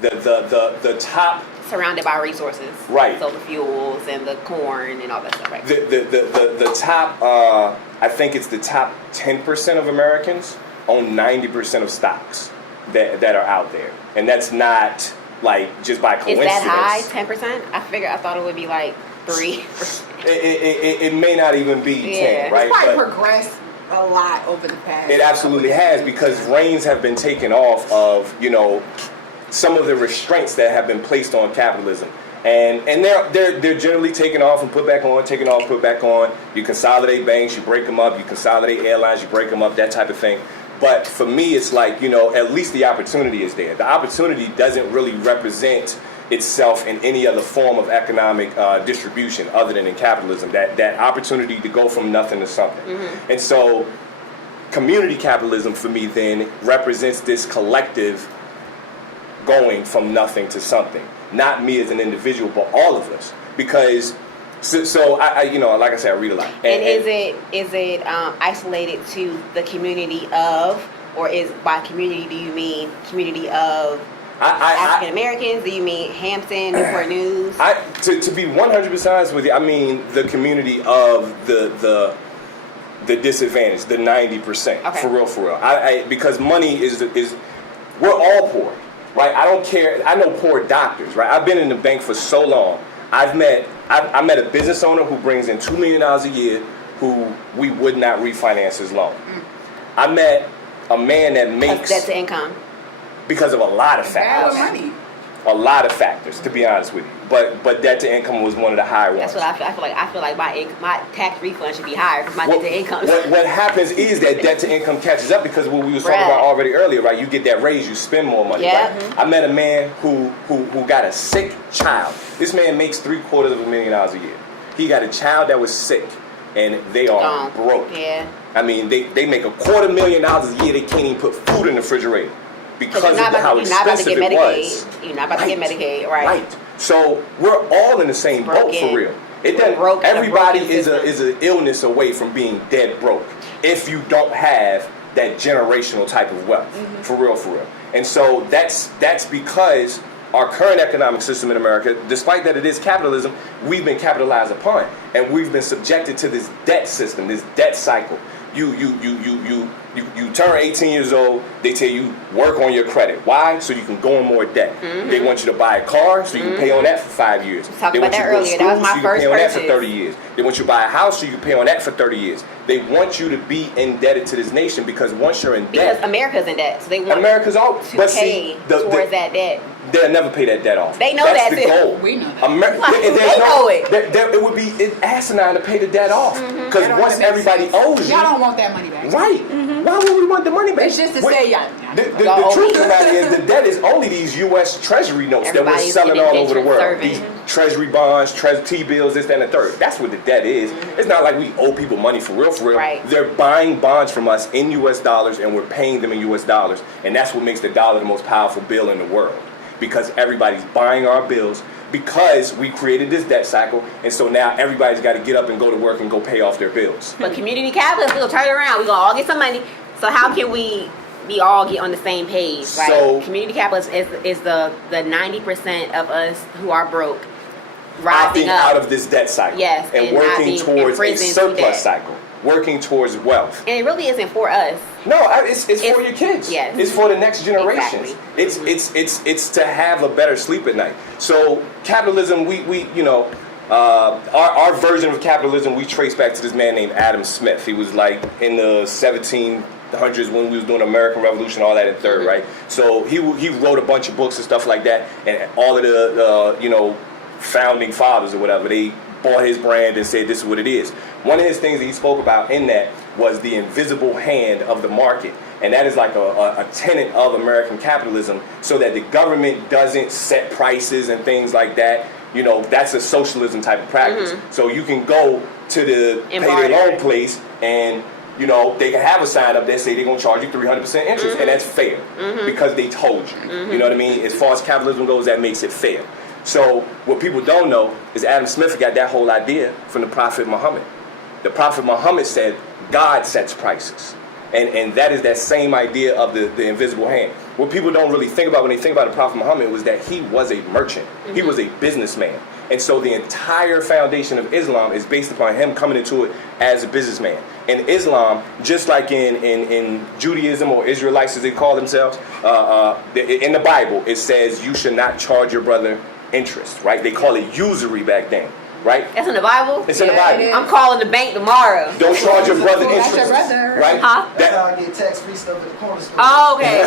The top... Surrounded by resources. Right. So the fuels and the corn and all that stuff, right? The top, I think it's the top 10% of Americans own 90% of stocks that are out there. And that's not, just by coincidence. Is that high, 10%? I thought it would be 3. It may not even be 10, right? It's probably progressed a lot over the past. It absolutely has, because reins have been taken off of, some of the restraints that have been placed on capitalism. And they're generally taken off and put back on, taken off, put back on. You consolidate banks, you break them up, you consolidate airlines, you break them up, that type of thing. But for me, it's at least the opportunity is there. The opportunity doesn't really represent itself in any other form of economic distribution other than in capitalism, that opportunity to go from nothing to something. And so community capitalism for me then represents this collective going from nothing to something. Not me as an individual, but all of us. Because so I like I said, I read a lot. And is it isolated to the community of, or is by community do you mean community of African Americans? Do you mean Hampton, Newport News? To be 100% honest with you, I mean the community of the disadvantaged, the 90%. Okay. For real. Because money is we're all poor, right? I don't care. I know poor doctors, right? I've been in the bank for so long. I met a business owner who brings in $2 million a year who we would not refinance his loan. I met a man that makes... That's the income. Because of a lot of factors. Money. A lot of factors, to be honest with you. But debt to income was one of the higher ones. That's what I feel like my tax refund should be higher because my debt to income. What happens is that debt to income catches up because what we was talking about already earlier, right? You get that raise, you spend more money. Yeah. Right? I met a man who got a sick child. This man makes $750,000 a year. He got a child that was sick, and they are broke. Yeah. I mean, they make $250,000 a year. They can't even put food in the refrigerator. Because of how expensive it was. You're not about to get Medicaid, right? Right. So we're all in the same boat for real. It doesn't. Everybody is an illness away from being dead broke if you don't have that generational type of wealth. For real. And so that's because our current economic system in America, despite that it is capitalism, we've been capitalized upon, and we've been subjected to this debt system, this debt cycle. You You turn 18 years old, they tell you work on your credit. Why? So you can go in more debt. They want you to buy a car so you can pay on that for 5 years. Talked They about want you that to go to earlier. school That was my so you can first pay on that for purchase. 30 years. They want you to buy a house so you can pay on that for 30 years. They want you to be indebted to this nation because once you're in Because debt, America's in debt, so they want America's all. to But pay see, towards that debt. they'll never pay that debt off. They know That's that the too. goal. We know that. They know it. It would be asinine to pay the debt off because That don't once even make everybody sense. owes you, Y'all don't want that money back. right? Why would we want the money back? It's just to What- say y'all. The Y'all owe truth me. of the matter is the debt is only these U.S. Treasury notes that we're Everybody's selling getting all over the indentured world. serving. These Treasury bonds, T-bills, this, that, and the third. That's what the debt is. It's not like we owe people money for real, for real. Right. They're buying bonds from us in U.S. dollars and we're paying them in U.S. dollars. And that's what makes the dollar the most powerful bill in the world. Because everybody's buying our bills because we created this debt cycle. And so now everybody's got to get up and go to work and go pay off their bills. But community capitalism, we'll turn it around. We're going to all get some money. So how can we all get on the same page, right? So- Community capitalism is the 90% of us who are broke Opting rising up. out of this debt cycle. Yes, and and not working being towards a imprisoned through surplus debt. cycle. Working towards wealth. And it really isn't for us. No, it's for your kids. Yes. It's for the next generations. Exactly. It's to have a better sleep at night. So capitalism, we you know, our version of capitalism we trace back to this man named Adam Smith. He was like in the 1700s when we was doing American Revolution, all that in third, right? So he wrote a bunch of books and stuff like that, and all of the you know, founding fathers or whatever, they bought his brand and said this is what it is. One of his things that he spoke about in that was the invisible hand of the market. And that is like a tenet of American capitalism, so that the government doesn't set prices and things like that. You know, that's a socialism type of practice. So you can go to the And payday barter. loan place and, you know, they can have a sign up that say they're going to charge you 300% interest. And that's fair because they told you. You know what I mean? As far as capitalism goes, that makes it fair. So what people don't know is Adam Smith got that whole idea from the Prophet Muhammad. The Prophet Muhammad said God sets prices. And that is that same idea of the invisible hand. What people don't really think about when they think about the Prophet Muhammad was that he was a merchant. He was a businessman. And so the entire foundation of Islam is based upon him coming into it as a businessman. In Islam, just like in Judaism or Israelites as they call themselves, in the Bible, it says you should not charge your brother interest, right? They call it usury back then, right? That's in the Bible? It's in the Yeah, Bible. it is. I'm calling the bank tomorrow. Don't charge your brother That's interest, your brother. right? Huh? That's how I get tax-free stuff at the corner store. Oh, okay.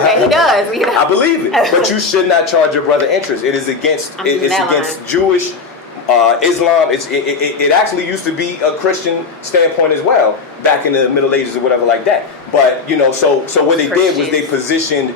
Okay, he does. You know. I believe it, but you should not charge your brother interest. It is against I'm it's that against line. Jewish Islam. It actually used to be a Christian standpoint as well back in the Middle Ages or whatever like that. But you know, so what they did was they positioned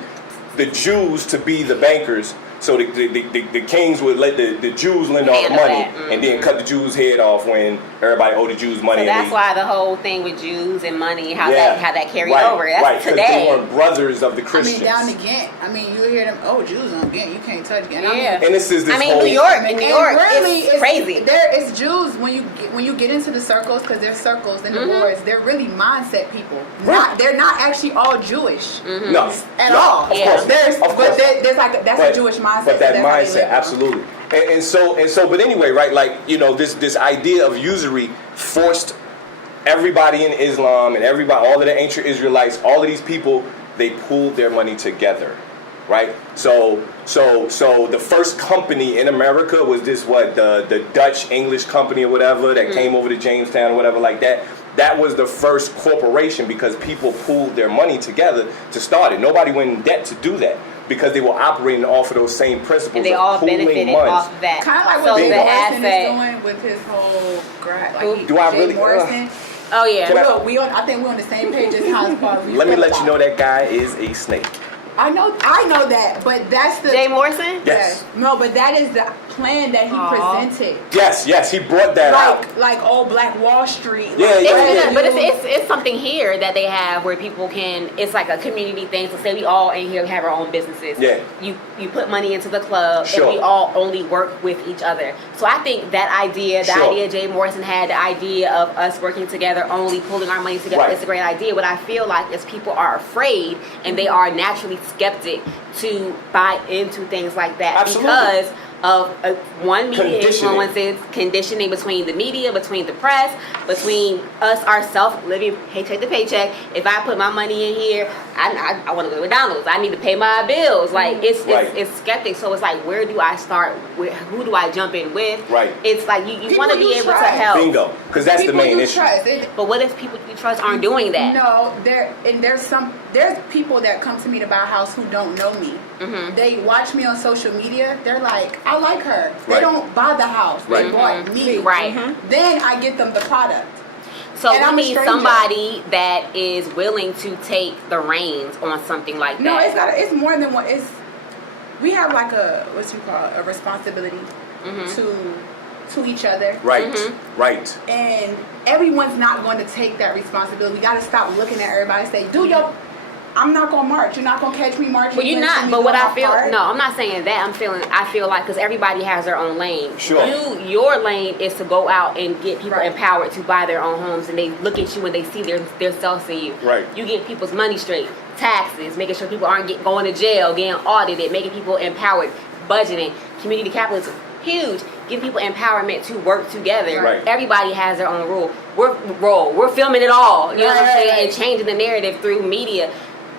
the Jews to be the bankers. So the kings would let the Jews lend all the Handle money that. and then cut the Jews' head off when everybody owed the Jews money. So and that's they, why the whole thing with Jews and money, how Yeah. that carried right, over. That's right, because they today. were brothers of the I Christians. mean, down to Ghent. I mean, you hear them. Oh, Jews on Ghent. You can't touch Ghent. Yeah. and this is this I mean, whole New York, And in New York, really, it's crazy. There is Jews when you get into the circles, because there's circles in the boards. They're really mindset people. They're not actually all Jewish No, at no, all. Of Yeah. course, There's, of but course. there's like that's a Jewish mindset. But that so that's how they mindset, live. absolutely. And so, but anyway, right? Like, you know, this idea of usury forced everybody in Islam and everybody, all of the ancient Israelites, all of these people, they pooled their money together, right? So the first company in America was the Dutch English company or whatever that came over to Jamestown or whatever like that. That was the first corporation because people pooled their money together to start it. Nobody went in debt to do that because they were operating off of those same principles And they of all pooling benefited money. off of that. Kind of like so what the Jay Morrison asset. is doing with his whole grad. Who? Like Do I Jay really- Morrison. Oh yeah. Can I- Look, I think we're on the same page as how as far as we Let me feel let you about know it. that guy is a snake. I know that, but that's the Jay Morrison? Yes. No, but that is the plan that he Aw. presented. Yes, he brought that out. Like old Black Wall Street. Yeah, like, yeah, It's, yeah. but it's something here that they have where people can. It's like a community thing. So say we all in here have our own businesses. Yeah. You put money into the club, Sure. and we all only work with each other. So I think that idea, the Sure. idea Jay Morrison had, the idea of us working together, only pulling our money together, Right. it's a great idea. What I feel like is people are afraid and they are naturally skeptic to buy into things like that Absolutely. because of one media Conditioning. influences, conditioning between the media, between the press, between us ourselves living paycheck to paycheck. If I put my money in here, I want to go to McDonald's. I need to pay my bills. Like it's skeptic. So it's like, where do I start? Who do I jump in with? Right. It's like you want to be you able to trust. help. Bingo. Because that's the People main you issue. trust. But what if people you trust aren't doing that? No, there's people that come to me to buy a house who don't know me. Mm-hmm. They watch me on social media. They're like, I like her. They Right. don't buy the house. Right. They bought me. Right. Then I get them the product. So And I'm we a need stranger. somebody that is willing to take the reins on something like that. No, it's not. It's more than one. We have like a responsibility to each other. Right. Mm-hmm. Right. And everyone's not going to take that responsibility. We got to stop looking at everybody and say, do your... I'm not going to march. You're not going to catch me marching. Well, you're against not. me But what doing I my feel, part. no, I'm not saying that. I feel like, because everybody has their own lane. Sure. Your lane is to go out and get people Right. empowered to buy their own homes, and they look at you and they see their self in you. Right. You get people's money straight, taxes, making sure people aren't going to jail, getting audited, making people empowered, budgeting, community capitalism, huge. Give people empowerment to work together. Right. Everybody has their own role. We're filming it all. You know what I'm saying? Right. And changing the narrative through media.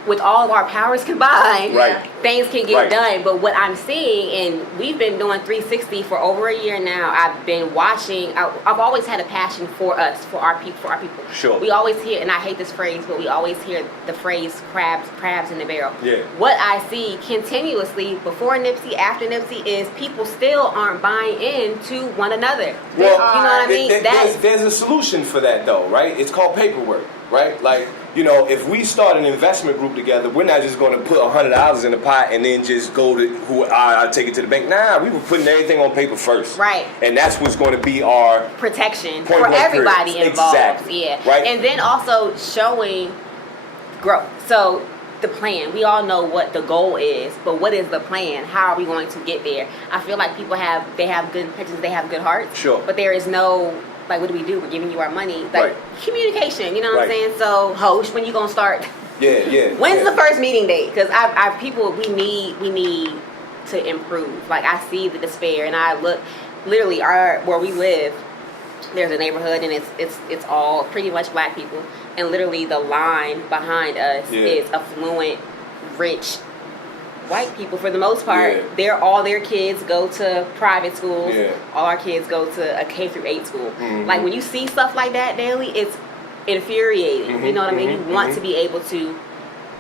With all of our powers combined, Right. things can get Right. done. But what I'm seeing, and we've been doing 360 for over a year now. I've been watching. I've always had a passion for us, for our people. Sure. We always hear, and I hate this phrase, but we always hear the phrase crabs in the barrel. Yeah. What I see continuously before Nipsey, after Nipsey, is people still aren't buying into one another. Well, you know what I mean? there's a solution for that, though, right? It's called paperwork, right? Like, you know, if we start an investment group together, we're not just going to put $100 in the pot and then just go to I'll take it to the bank. Nah, we were putting everything on paper first. Right. And that's what's going to be our protection Point for blank everybody period. involved. Exactly. Yeah. Right. And then also showing growth. So the plan. We all know what the goal is, but what is the plan? How are we going to get there? I feel like people have good intentions, they have good hearts. Sure. But there is no, like, what do we do? We're giving you our money. Like, Right. communication, you know what I'm Right. saying? So, host, when you going to start? Yeah. When's the first meeting date? Because I people, we need to improve. Like, I see the despair, and I look, literally, where we live, there's a neighborhood, and it's all pretty much black people, and literally the line behind us is affluent, rich white people for the most part. Yeah. All their kids go to private schools. Yeah. All our kids go to a K-8 school. Mhm. Like, when you see stuff like that daily, it's infuriating. You know what I mean? You want to be able to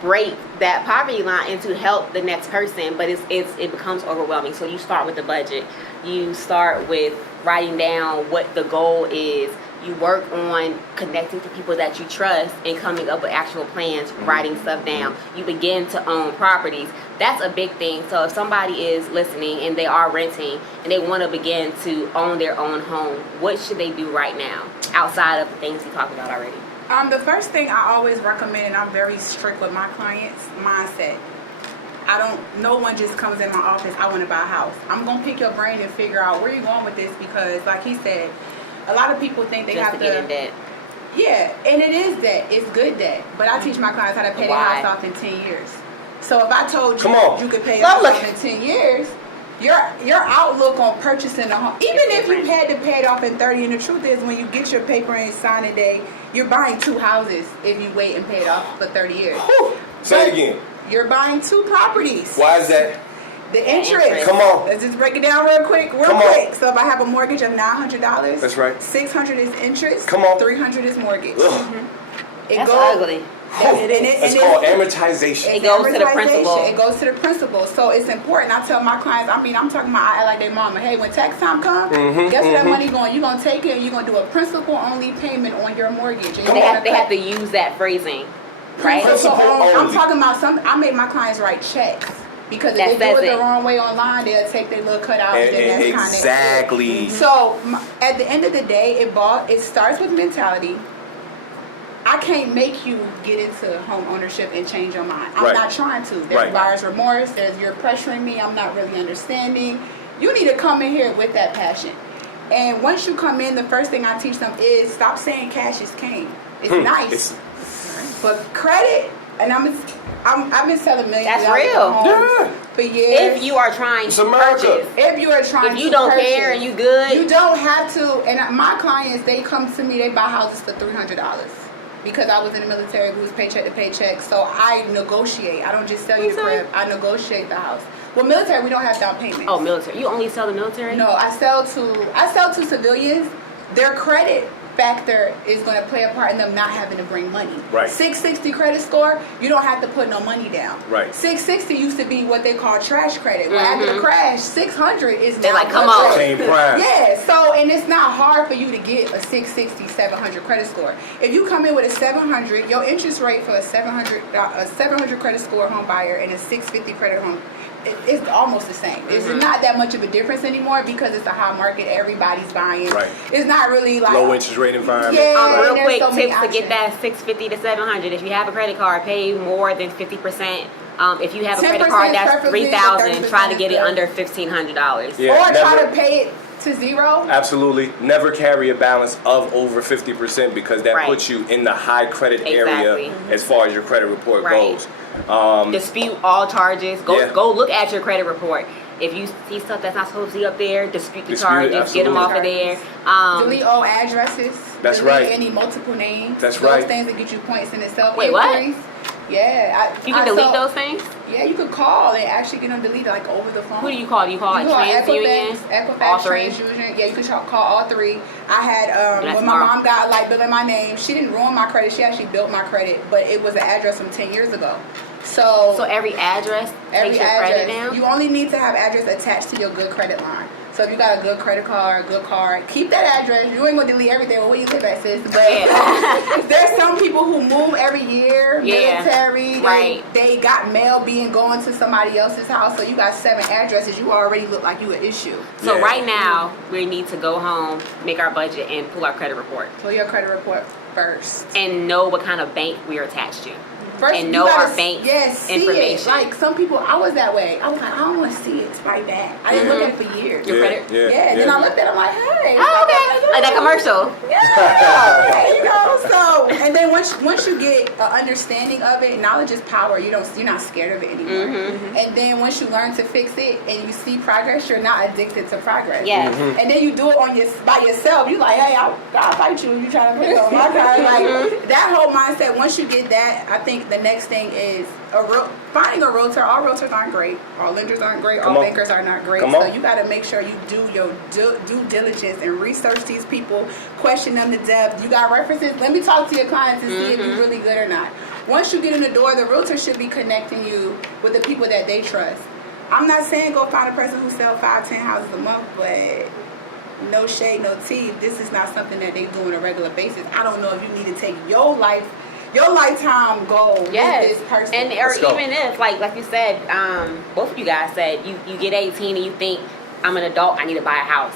break that poverty line and to help the next person, but it becomes overwhelming. So you start with the budget. You start with writing down what the goal is. You work on connecting to people that you trust and coming up with actual plans, writing stuff down. You begin to own properties. That's a big thing. So if somebody is listening and they are renting and they want to begin to own their own home, what should they do right now outside of the things we talked about already? The first thing I always recommend, and I'm very strict with my clients, mindset. No one just comes in my office, I want to buy a house. I'm going to pick your brain and figure out where you're going with this, because like he said, a lot of people think they Just have to get in debt. Yeah, and it is debt. It's good debt. But I teach my clients how to pay their Why? house off in 10 years. So if I told you Come on. you could pay your house off in 10 years, your outlook on purchasing a home, even if you had to pay it off in 30, and the truth is when you get your paper and sign a day, you're buying 2 houses if you wait and pay it off for 30 years. Whew. Say it again. You're buying 2 properties. Why is that? The interest. Come on. Let's just break it down real quick. Come on. So if I have a mortgage of $900, That's right. $600 is interest. Come on. $300 is mortgage. Ugh. That's ugly. It's called amortization. It goes to the principal. It goes to the principal. So it's important. I tell my clients, I'm talking about, I act like their mama. Hey, when tax time comes, guess where that money going? You're going to take it and you're going to do a principal-only payment on your mortgage. And They have to use that phrasing, right? Principal only. I'm only. talking about I make my clients write checks. Because if That they do says it it. the wrong way online, they'll take their little cutout. And that's kind of Exactly. So at the end of the day, it starts with mentality. I can't make you get into home ownership and change your mind. I'm Right. not trying to. There's Right. buyer's remorse. There's you're pressuring me. I'm not really understanding. You need to come in here with that passion. And once you come in, the first thing I teach them is stop saying cash is king. It's nice, but credit. And I've been selling millions. That's of dollars real. of homes. for years. If you are trying It's to America. purchase. If you are trying If you to don't purchase, care and you good. you don't have to. And my clients, they come to me, they buy houses for $300 because I was in the military, we was paycheck to paycheck. So I negotiate. I don't just sell you the Okay. crib. I negotiate the house. Well, military, we don't have down payments. Oh, military. You only sell the military? No, I sell to civilians. Their credit factor is going to play a part in them not having to bring money. Right. 660 credit score, you don't have to put no money down. Right. 660 used to be what they call trash credit. Well, after the crash, 600 is They're now like, come good on. credit. Same prime. Yeah, so, and it's not hard for you to get a 660, 700 credit score. If you come in with a 700, your interest rate for a 700 credit score home buyer and a 650 credit home, it's almost the same. It's not that much of a difference anymore because it's a high market. Everybody's buying. Right. It's not really like Low interest rate environment. Yeah. Real there's quick so many tips to get options. that 650 to 700. If you have a credit card, pay more than 50%. If you have a credit 10% card that's preferably, $3,000, try to 30% get it is under $1,500. Yeah, or try never- to pay it to zero. Absolutely. Never carry a balance of over 50% because that Right. puts you in the high credit area Exactly. as far as your credit report Right. goes. Dispute all charges. Yeah. Go look at your credit report. If you see stuff that's not supposed to be up there, dispute the Dispute it, charges, get them off of absolutely. there. Delete all addresses. That's delete right. any multiple names. That's those right. things that get you points in itself. Wait, what? Inquiries. Yeah. You can delete those things? Yeah, you could call and actually get them deleted like over the phone. Who do you call? Do you call You it call TransUnion? Equifax, All three? TransUnion. Yeah, you could call all three. I had That's when my smart. mom got a light bill in my name. She didn't ruin my credit. She actually built my credit, but it was an address from 10 years ago. So every address Every takes your credit address, down? you only need to have address attached to your good credit line. So if you got a good credit card, good card, keep that address. You ain't gonna delete everything where you live at, sis. But Yeah. there's some people who move every year, Yeah. military. Right. They got mail being going to somebody else's house. So you got 7 addresses. You already look like you an issue. So Yeah. right now, we need to go home, make our budget, and pull our credit report. Pull your credit report first. And know what kind of bank we're attached to. First, And you know gotta our bank see information. It. Like some people, I was that way. I was like, I don't want to see it. It's right back. I didn't look at it for years. Your credit? Yeah, then I looked at it, I'm like, hey. Oh, okay. Like that commercial. Yeah, there you go. So, and then once you get an understanding of it, knowledge is power. You're not scared of it anymore. Mm-hmm. And then once you learn to fix it and you see progress, you're not addicted to progress. Yes. And then you do it by yourself. You like, hey, I'll fight you if you try to put it on my card. Like that whole mindset. Once you get that, I think the next thing is finding a realtor. All realtors aren't great. All lenders aren't great. All bankers are not great. So you got to make sure you do your due diligence and research these people, question them to depth. You got references. Let me talk to your clients and see if you're really good or not. Once you get in the door, the realtor should be connecting you with the people that they trust. I'm not saying go find a person who sells 5-10 houses a month, but no shade, no tea. This is not something that they do on a regular basis. I don't know if you need to take your lifetime goal with this person. And or even if, like you said, both of you guys said, you get 18 and you think, I'm an adult, I need to buy a house.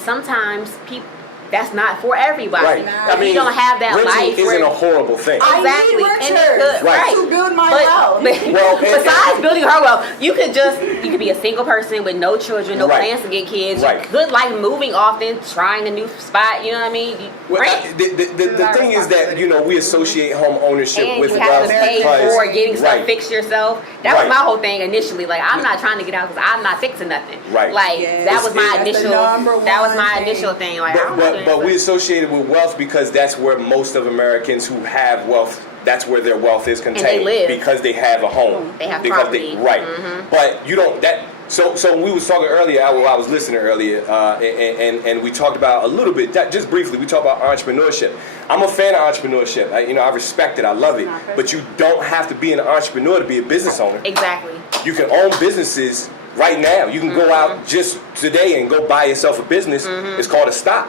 Sometimes people, that's not for everybody. Right. Nah. I mean, you don't have that renting life isn't where- a horrible thing. I Exactly. need And renters it could, Right. to build my But, house. Well, besides building her wealth, you could be a single person with no children, no Right. plans to get kids. Right. Good life, moving often, trying a new spot. You know what I mean? Well, Rent. the thing is that, we associate home ownership And with you have wealth to pay because for getting stuff right. fixed yourself. That was Right. my whole thing initially. Like, I'm not trying to get out because I'm not fixing nothing. Right. Like, Yes. that was my That's the initial. number That was one my thing. initial thing. Like, I'm not doing But we that. associate it with wealth because that's where most of Americans who have wealth, that's where their wealth is contained. live. Because they have a home. They have because property. Right. But you don't, so we was talking earlier, I was listening earlier, and we talked about a little bit, just briefly, we talked about entrepreneurship. I'm a fan of entrepreneurship. I respect it, I love it. But you don't have to be an entrepreneur to be a business owner. Exactly. You can own businesses right now. You can go out just today and go buy yourself a business. It's called a stock,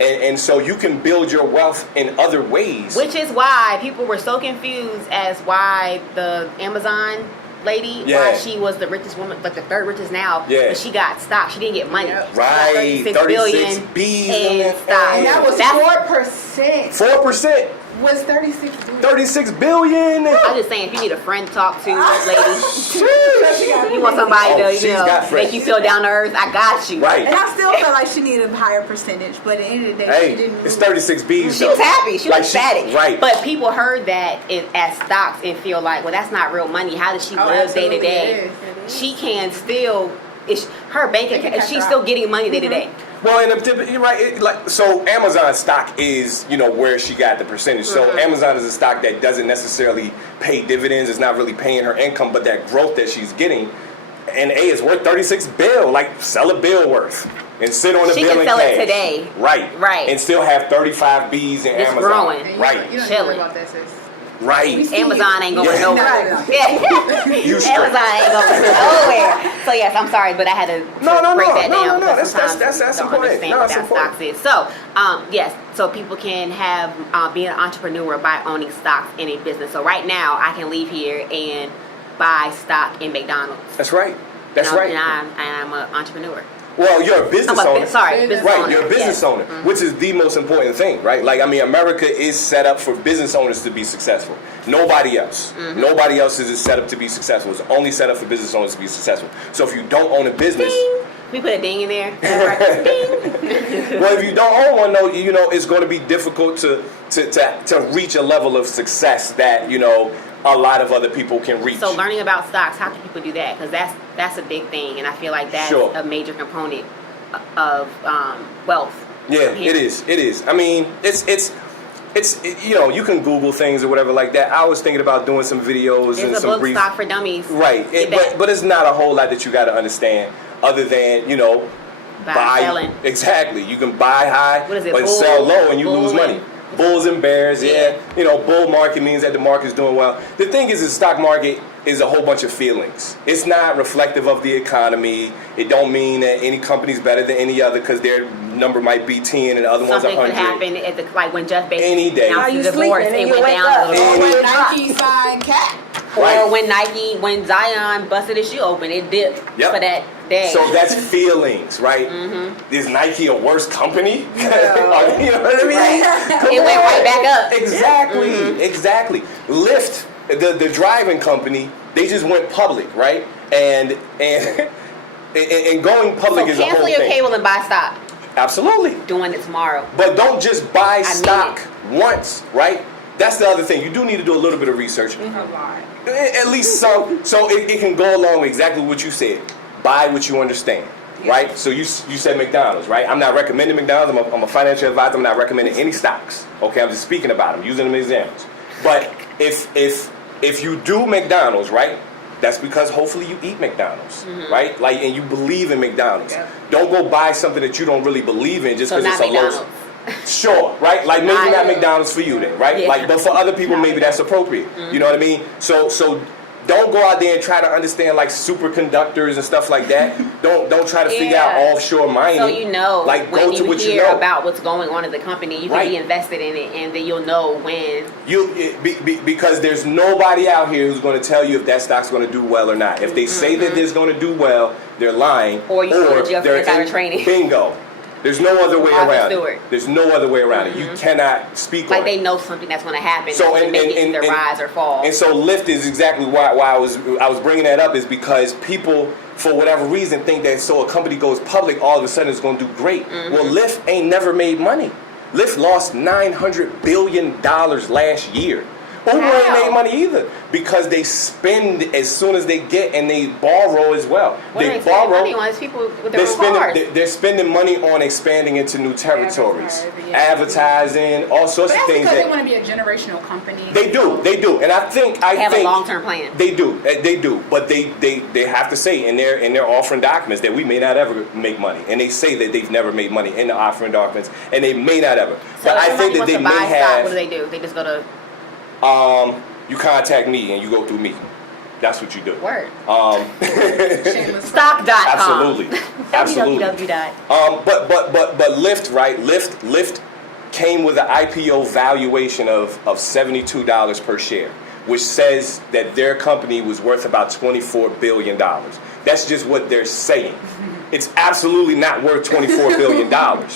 and so you can build your wealth in other ways. Which is why people were so confused as why the Amazon lady, why she was the richest woman, like the third richest now, but she got stock. She didn't get money. Right, 36 billion B's in stock. And that was That's 4%. 4%. Was 36 billion? 36 billion. I'm just saying, if you need a friend to talk to, lady, You you want somebody to, she's you know, got friends. make you feel down to earth, I got you. Right. And I still felt like she needed a higher percentage, but at the end of the day, Hey, she didn't. it's lose. 36 B's. She was happy. She was Like, ecstatic. right. But people heard that as stocks and feel like, well, that's not real money. How does she live day to absolutely day? it is. She can still, her bank account, catch she's her still out. getting money day to day. Well, and you're right. Like, so Amazon stock is, you know, where she got the percentage. So Amazon is a stock that doesn't necessarily pay dividends. It's not really paying her income, but that growth that she's getting, and is worth 36 bill. Like, sell a bill worth and sit on the She bill can in sell it cash. today. Right. Right. And still have 35 B's in It's Amazon. growing. And Right. You don't need to Chilling. worry about that, sis. Right. Amazon ain't going Yeah. nowhere. No. Yeah. You straight. Amazon ain't going nowhere. So yes, I'm sorry, but I had to break that down. No. because sometimes That's don't important. understand No, what that's that important. stocks is. So yes, so people can have be an entrepreneur by owning stocks in a business. So right now, I can leave here and buy stock in McDonald's. That's right. That's And right. I'm an entrepreneur. Well, you're a business owner. Business Right, owner. you're a business Yes. owner, which is the most important thing, right? Like, I mean, America is set up for business owners to be successful. Nobody else. Nobody else is set up to be successful. It's only set up for business owners to be successful. So if you don't own a business, We put a ding in there. well, if you don't own one, though, you know, it's going to be difficult to reach a level of success that, you know, a lot of other people can reach. So learning about stocks, how can people do that? Because that's a big thing, and I feel like that's Sure. a major component of wealth. Yeah, from here. it is. It is. I mean, it's you know, you can Google things or whatever like that. I was thinking about doing some videos and There's a some book, brief. Stock for Dummies. Right, Get that. but it's not a whole lot that you got to understand, other than, you know, Buy, selling. Exactly. You can buy high, What is it, but bull- sell low and you bull lose money. and- Bulls and bears, yeah. Yeah. You know, bull market means that the market's doing well. The thing is, the stock market is a whole bunch of feelings. It's not reflective of the economy. It don't mean that any company's better than any other because their number might be 10 and the other Something one's could 100. happen at the, like when Jeff Bezos Any day. announced Are you his divorce, sleeping and it you went wake down up? a little Any- bit. Nike signed Cap. Or when Nike, when Zion busted his shoe open, it dipped Yep. for that day. So that's feelings, right? Is Nike a worse company? You know what I mean? Come It went on. right back up. Exactly, exactly. Lyft, the driving company, they just went public, right? And going public So is a whole cancel your thing. cable and buy stock. Absolutely. Doing it tomorrow. But don't just buy mean stock once, right? That's the other thing. You do need to do a little bit of research. A lot. At least some, so it can go along with exactly what you said. Buy what you understand, right? So you said McDonald's, right? I'm not recommending McDonald's. I'm a financial advisor. I'm not recommending any stocks. Okay, I'm just speaking about them, using them as examples. But if you do McDonald's, right? That's because hopefully you eat McDonald's, right? Like, and you believe in McDonald's. Yep. Don't go buy something that you don't really believe in just So because not it's a low. McDonald's. Sure, right? Like maybe not McDonald's for you then, right? Yeah. Like, but for other people, maybe that's appropriate. You know what I mean? So don't go out there and try to understand like superconductors and stuff like that. Don't try to figure out Yeah. offshore mining. So you know, like when go to you what hear you know. about what's going on in the company, you Right. can be invested in it, and then you'll know when. Because there's nobody out here who's going to tell you if that stock's going to do well or not. If they say that it's going to do well, they're lying. Or you go to jail for they're insider training. Bingo. There's no other way Martha around Stewart. it. There's no other way around it. You cannot speak Like on they it. know something that's going to happen, So, and and- make it and- either and- rise or fall. And so Lyft is exactly why I was bringing that up, is because people, for whatever reason, think that so a company goes public, all of a sudden it's going to do great. Well, Lyft ain't never made money. Lyft lost $900 billion last year. Uber ain't How? made money either, because they spend as soon as they get, and they borrow as well. What are they spending money on? It's people with their own cars. They're spending money on expanding into new territories, advertising, all sorts But of that's things. because they want to be a generational company. They do, and I think They have a long-term plan. They do, but they have to say in their offering documents that we may not ever make money, and they say that they've never made money in the offering documents, and they may not ever. So But if I somebody think that wants they to may buy stock, have. what do they do? They just go to You contact me and you go through me. That's what you do. Word. Shameless Stock.com. Absolutely, absolutely. www. But Lyft, right? Lyft came with an IPO valuation of $72 per share, which says that their company was worth about $24 billion. That's just what they're saying. it's absolutely not worth $24 billion,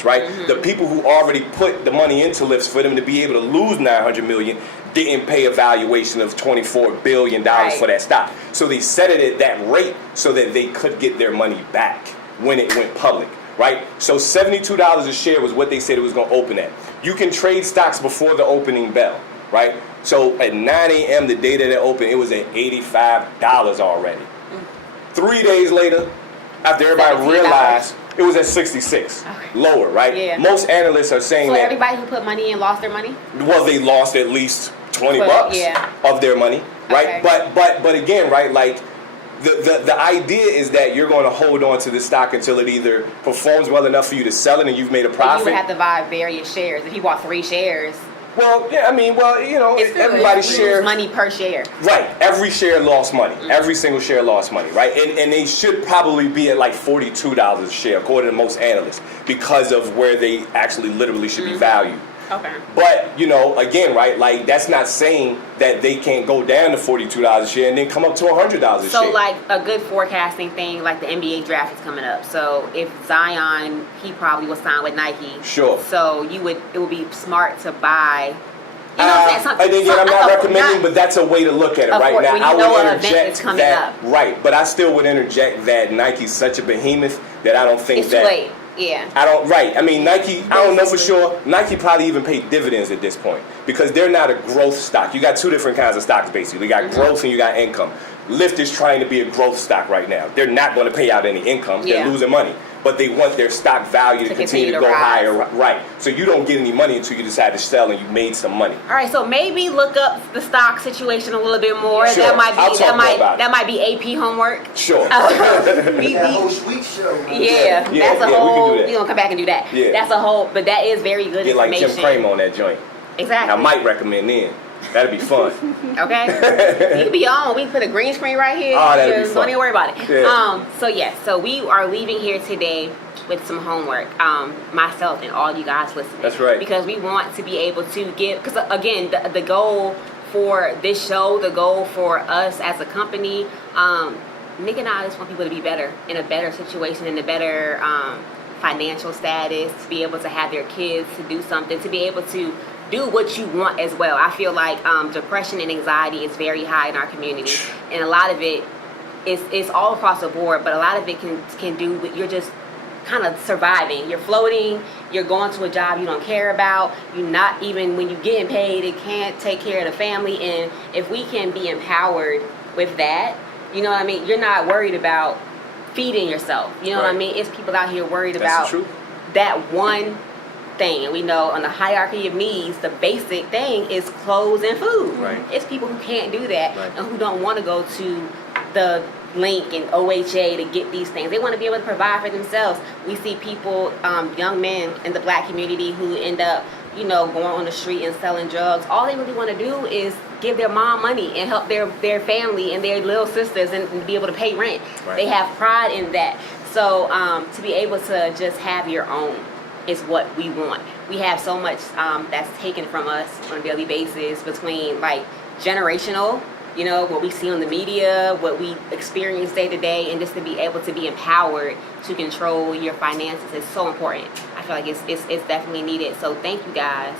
right? The people who already put the money into lifts for them to be able to lose $900 million didn't pay a valuation of $24 billion for that stock. So they set it at that rate so that they could get their money back when it went public, right? So $72 a share was what they said it was going to open at. You can trade stocks before the opening bell, right? So at 9 a.m. the day that it opened, it was at $85 already. 3 days later, after everybody realized, it was at 66, lower, right? Yeah. Most analysts are saying So that. everybody who put money in lost their money? Well, they lost at least $20 of their money, right? Okay. But again, right, like the idea is that you're going to hold on to the stock until it either performs well enough for you to sell it and you've made a But profit. you would have to buy various shares. If you bought 3 shares, Well, yeah, I mean, you know, everybody shares money per share. Right, every share lost money. Every single share lost money, right? And they should probably be at like $42 a share, according to most analysts, because of where they actually literally should be valued. Okay. But, you know, again, right, like that's not saying that they can't go down to $42 a share and then come up to $100 a share. So like a good forecasting thing, like the NBA draft is coming up. So if Zion, he probably will sign with Nike. Sure. So it would be smart to buy. You know what I'm saying? And again, I'm not recommending, but that's a way to look at it right now. When I you know would an event interject is coming that, up. right? But I still would interject that Nike's such a behemoth that I don't think It's that. too late. Yeah. I don't, right. I mean, Nike, I don't know for sure. Nike probably even paid dividends at this point because they're not a growth stock. You got two different kinds of stocks, basically. You got growth and you got income. Lyft is trying to be a growth stock right now. They're not going to pay out any income. They're losing money. But they want their stock value to continue to go higher. Right. So you don't get any money until you decide to sell and you made some money. All right, so maybe look up the stock situation a little bit more. Sure. That might I'll be talk more about it. that might be AP homework. Sure. That whole sweet show. Yeah, that's a we can whole. do that. We're gonna come back and do that. Yeah. That's a whole. But that is very good Get like information. Jim Cramer on that joint. Exactly. I might recommend then. That'd be fun. Okay. You can be on. We can put a green screen right here. Oh, that'd be Just fun. don't even worry about it. Yeah. So we are leaving here today with some homework. Myself and all you guys listening. That's right. Because we want to be able to give. Because again, the goal for this show, the goal for us as a company, Nick and I just want people to be better, in a better situation, in a better financial status, to be able to have their kids to do something, to be able to do what you want as well. I feel like depression and anxiety is very high in our community, and a lot of it is all across the board, but a lot of it can do with you're just kind of surviving. You're floating, you're going to a job you don't care about, you're not even, when you're getting paid, it can't take care of the family. And if we can be empowered with that, you know what I mean, you're not worried about feeding yourself, you know what I mean. It's people out here worried about that one thing. And we know on the hierarchy of needs, the basic thing is clothes and food. Right. It's people who can't do that and who don't want to go to the Link and OHA to get these things. They want to be able to provide for themselves. We see people, young men in the black community who end up, you know, going on the street and selling drugs. All they really want to do is give their mom money and help their family and their little sisters and be able to pay rent. Right. They have pride in that. So to be able to just have your own is what we want. We have so much that's taken from us on a daily basis between like generational, you know, what we see on the media, what we experience day to day, and just to be able to be empowered to control your finances is so important. I feel like it's definitely needed. So thank you guys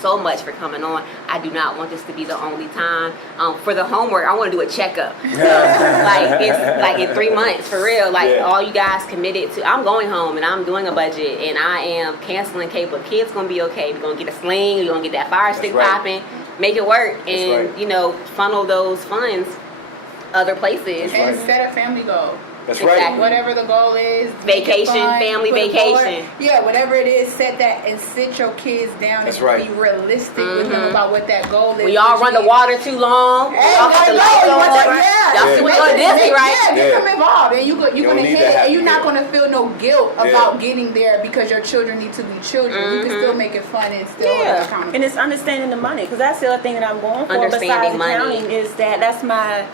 so much for coming on. I do not want this to be the only time. For the homework, I want to do a checkup. It's like in 3 months, for real. Like all you guys committed to. I'm going home and I'm doing a budget and I am canceling cable. Kids gonna be okay. We're gonna get a sling. We're gonna get that fire stick popping. Make it work and you know, funnel those funds other places. And set a family goal. That's Exactly. right. Whatever the goal is. Vacation, fun, family put it vacation. forward. Yeah, whatever it is, set that and sit your kids down That's and right. be realistic with them about what that goal is. When y'all run the water too long, y'all cut the lights on. Y'all see we go Disney, right? Yeah, get them involved, and you're gonna need hit to it, have- and you're not gonna feel no guilt about getting there because your children need to be children. You can still make it fun and still hold it accountable. And it's understanding the money, because that's the other thing that I'm going for. Understanding Besides money. accounting, is that's my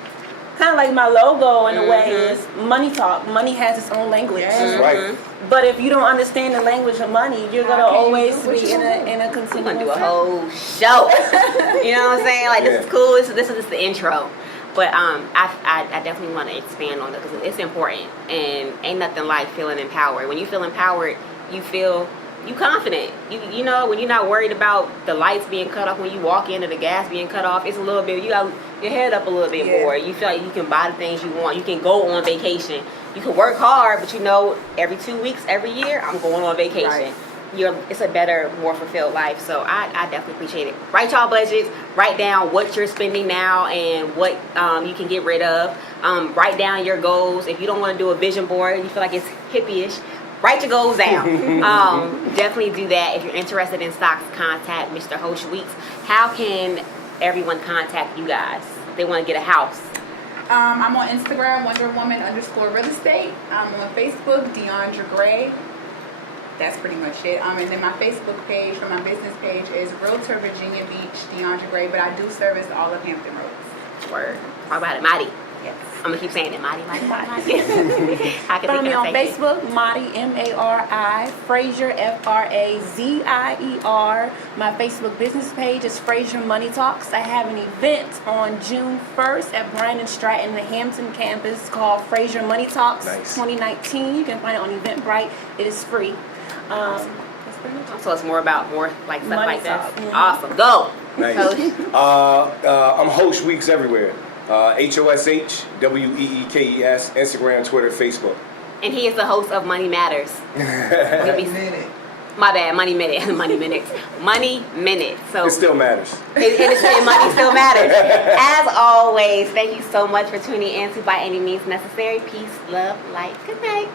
kind of like my logo in a way is money talk. Money has its own language. That's right. But if you don't understand the language of money, you're gonna How can you always do what be you in a We're continual gonna do a cycle. whole show. You know what I'm saying? Like this is cool. This is just the intro. But I definitely want to expand on it because it's important, and ain't nothing like feeling empowered. When you feel empowered, you feel you confident. You know, when you're not worried about the lights being cut off when you walk in or the gas being cut off, it's a little bit, you got your head up a little bit more. You feel like you can buy the things you want. You can go on vacation. You can work hard, but you know, every 2 weeks, every year, I'm going on vacation. Right. It's a better, more fulfilled life. So I definitely appreciate it. Write y'all budgets. Write down what you're spending now and what you can get rid of. Write down your goals. If you don't want to do a vision board and you feel like it's hippie-ish, write your goals down. Definitely do that. If you're interested in stocks, contact Mr. Hosh Weeks. How can everyone contact you guys? They want to get a house. I'm on Instagram, WonderWoman_real estate. I'm on Facebook, Bianca Gray. That's pretty much it. And then my Facebook page for my business page is Realtor Virginia Beach, Bianca Gray, but I do service all of Hampton Roads. Word. Talk about it, Marty. Yes. I'm gonna keep saying it, Marty. I can Follow think me of on Facebook, Marty, M-A-R-I, Fraser, F-R-A-Z-I-E-R. My Facebook business page is Fraser Money Talks. I have an event on June 1st at Brandon Stratton, the Hampton campus called Fraser Money Talks 2019. You can find it on Eventbrite. It is free. That's pretty much it. So it's more about like stuff Money like this. talk. Mhm. Awesome. Go. Nice. I'm Hosh Weeks everywhere. HOSHWEEKES, Instagram, Twitter, Facebook. And he is the host of Money Matters. My bad, Money Minute. Money Minutes. Money Minute. So It still matters. and money still matters. As always, thank you so much for tuning in to By Any Means Necessary. Peace, love, light. Good night.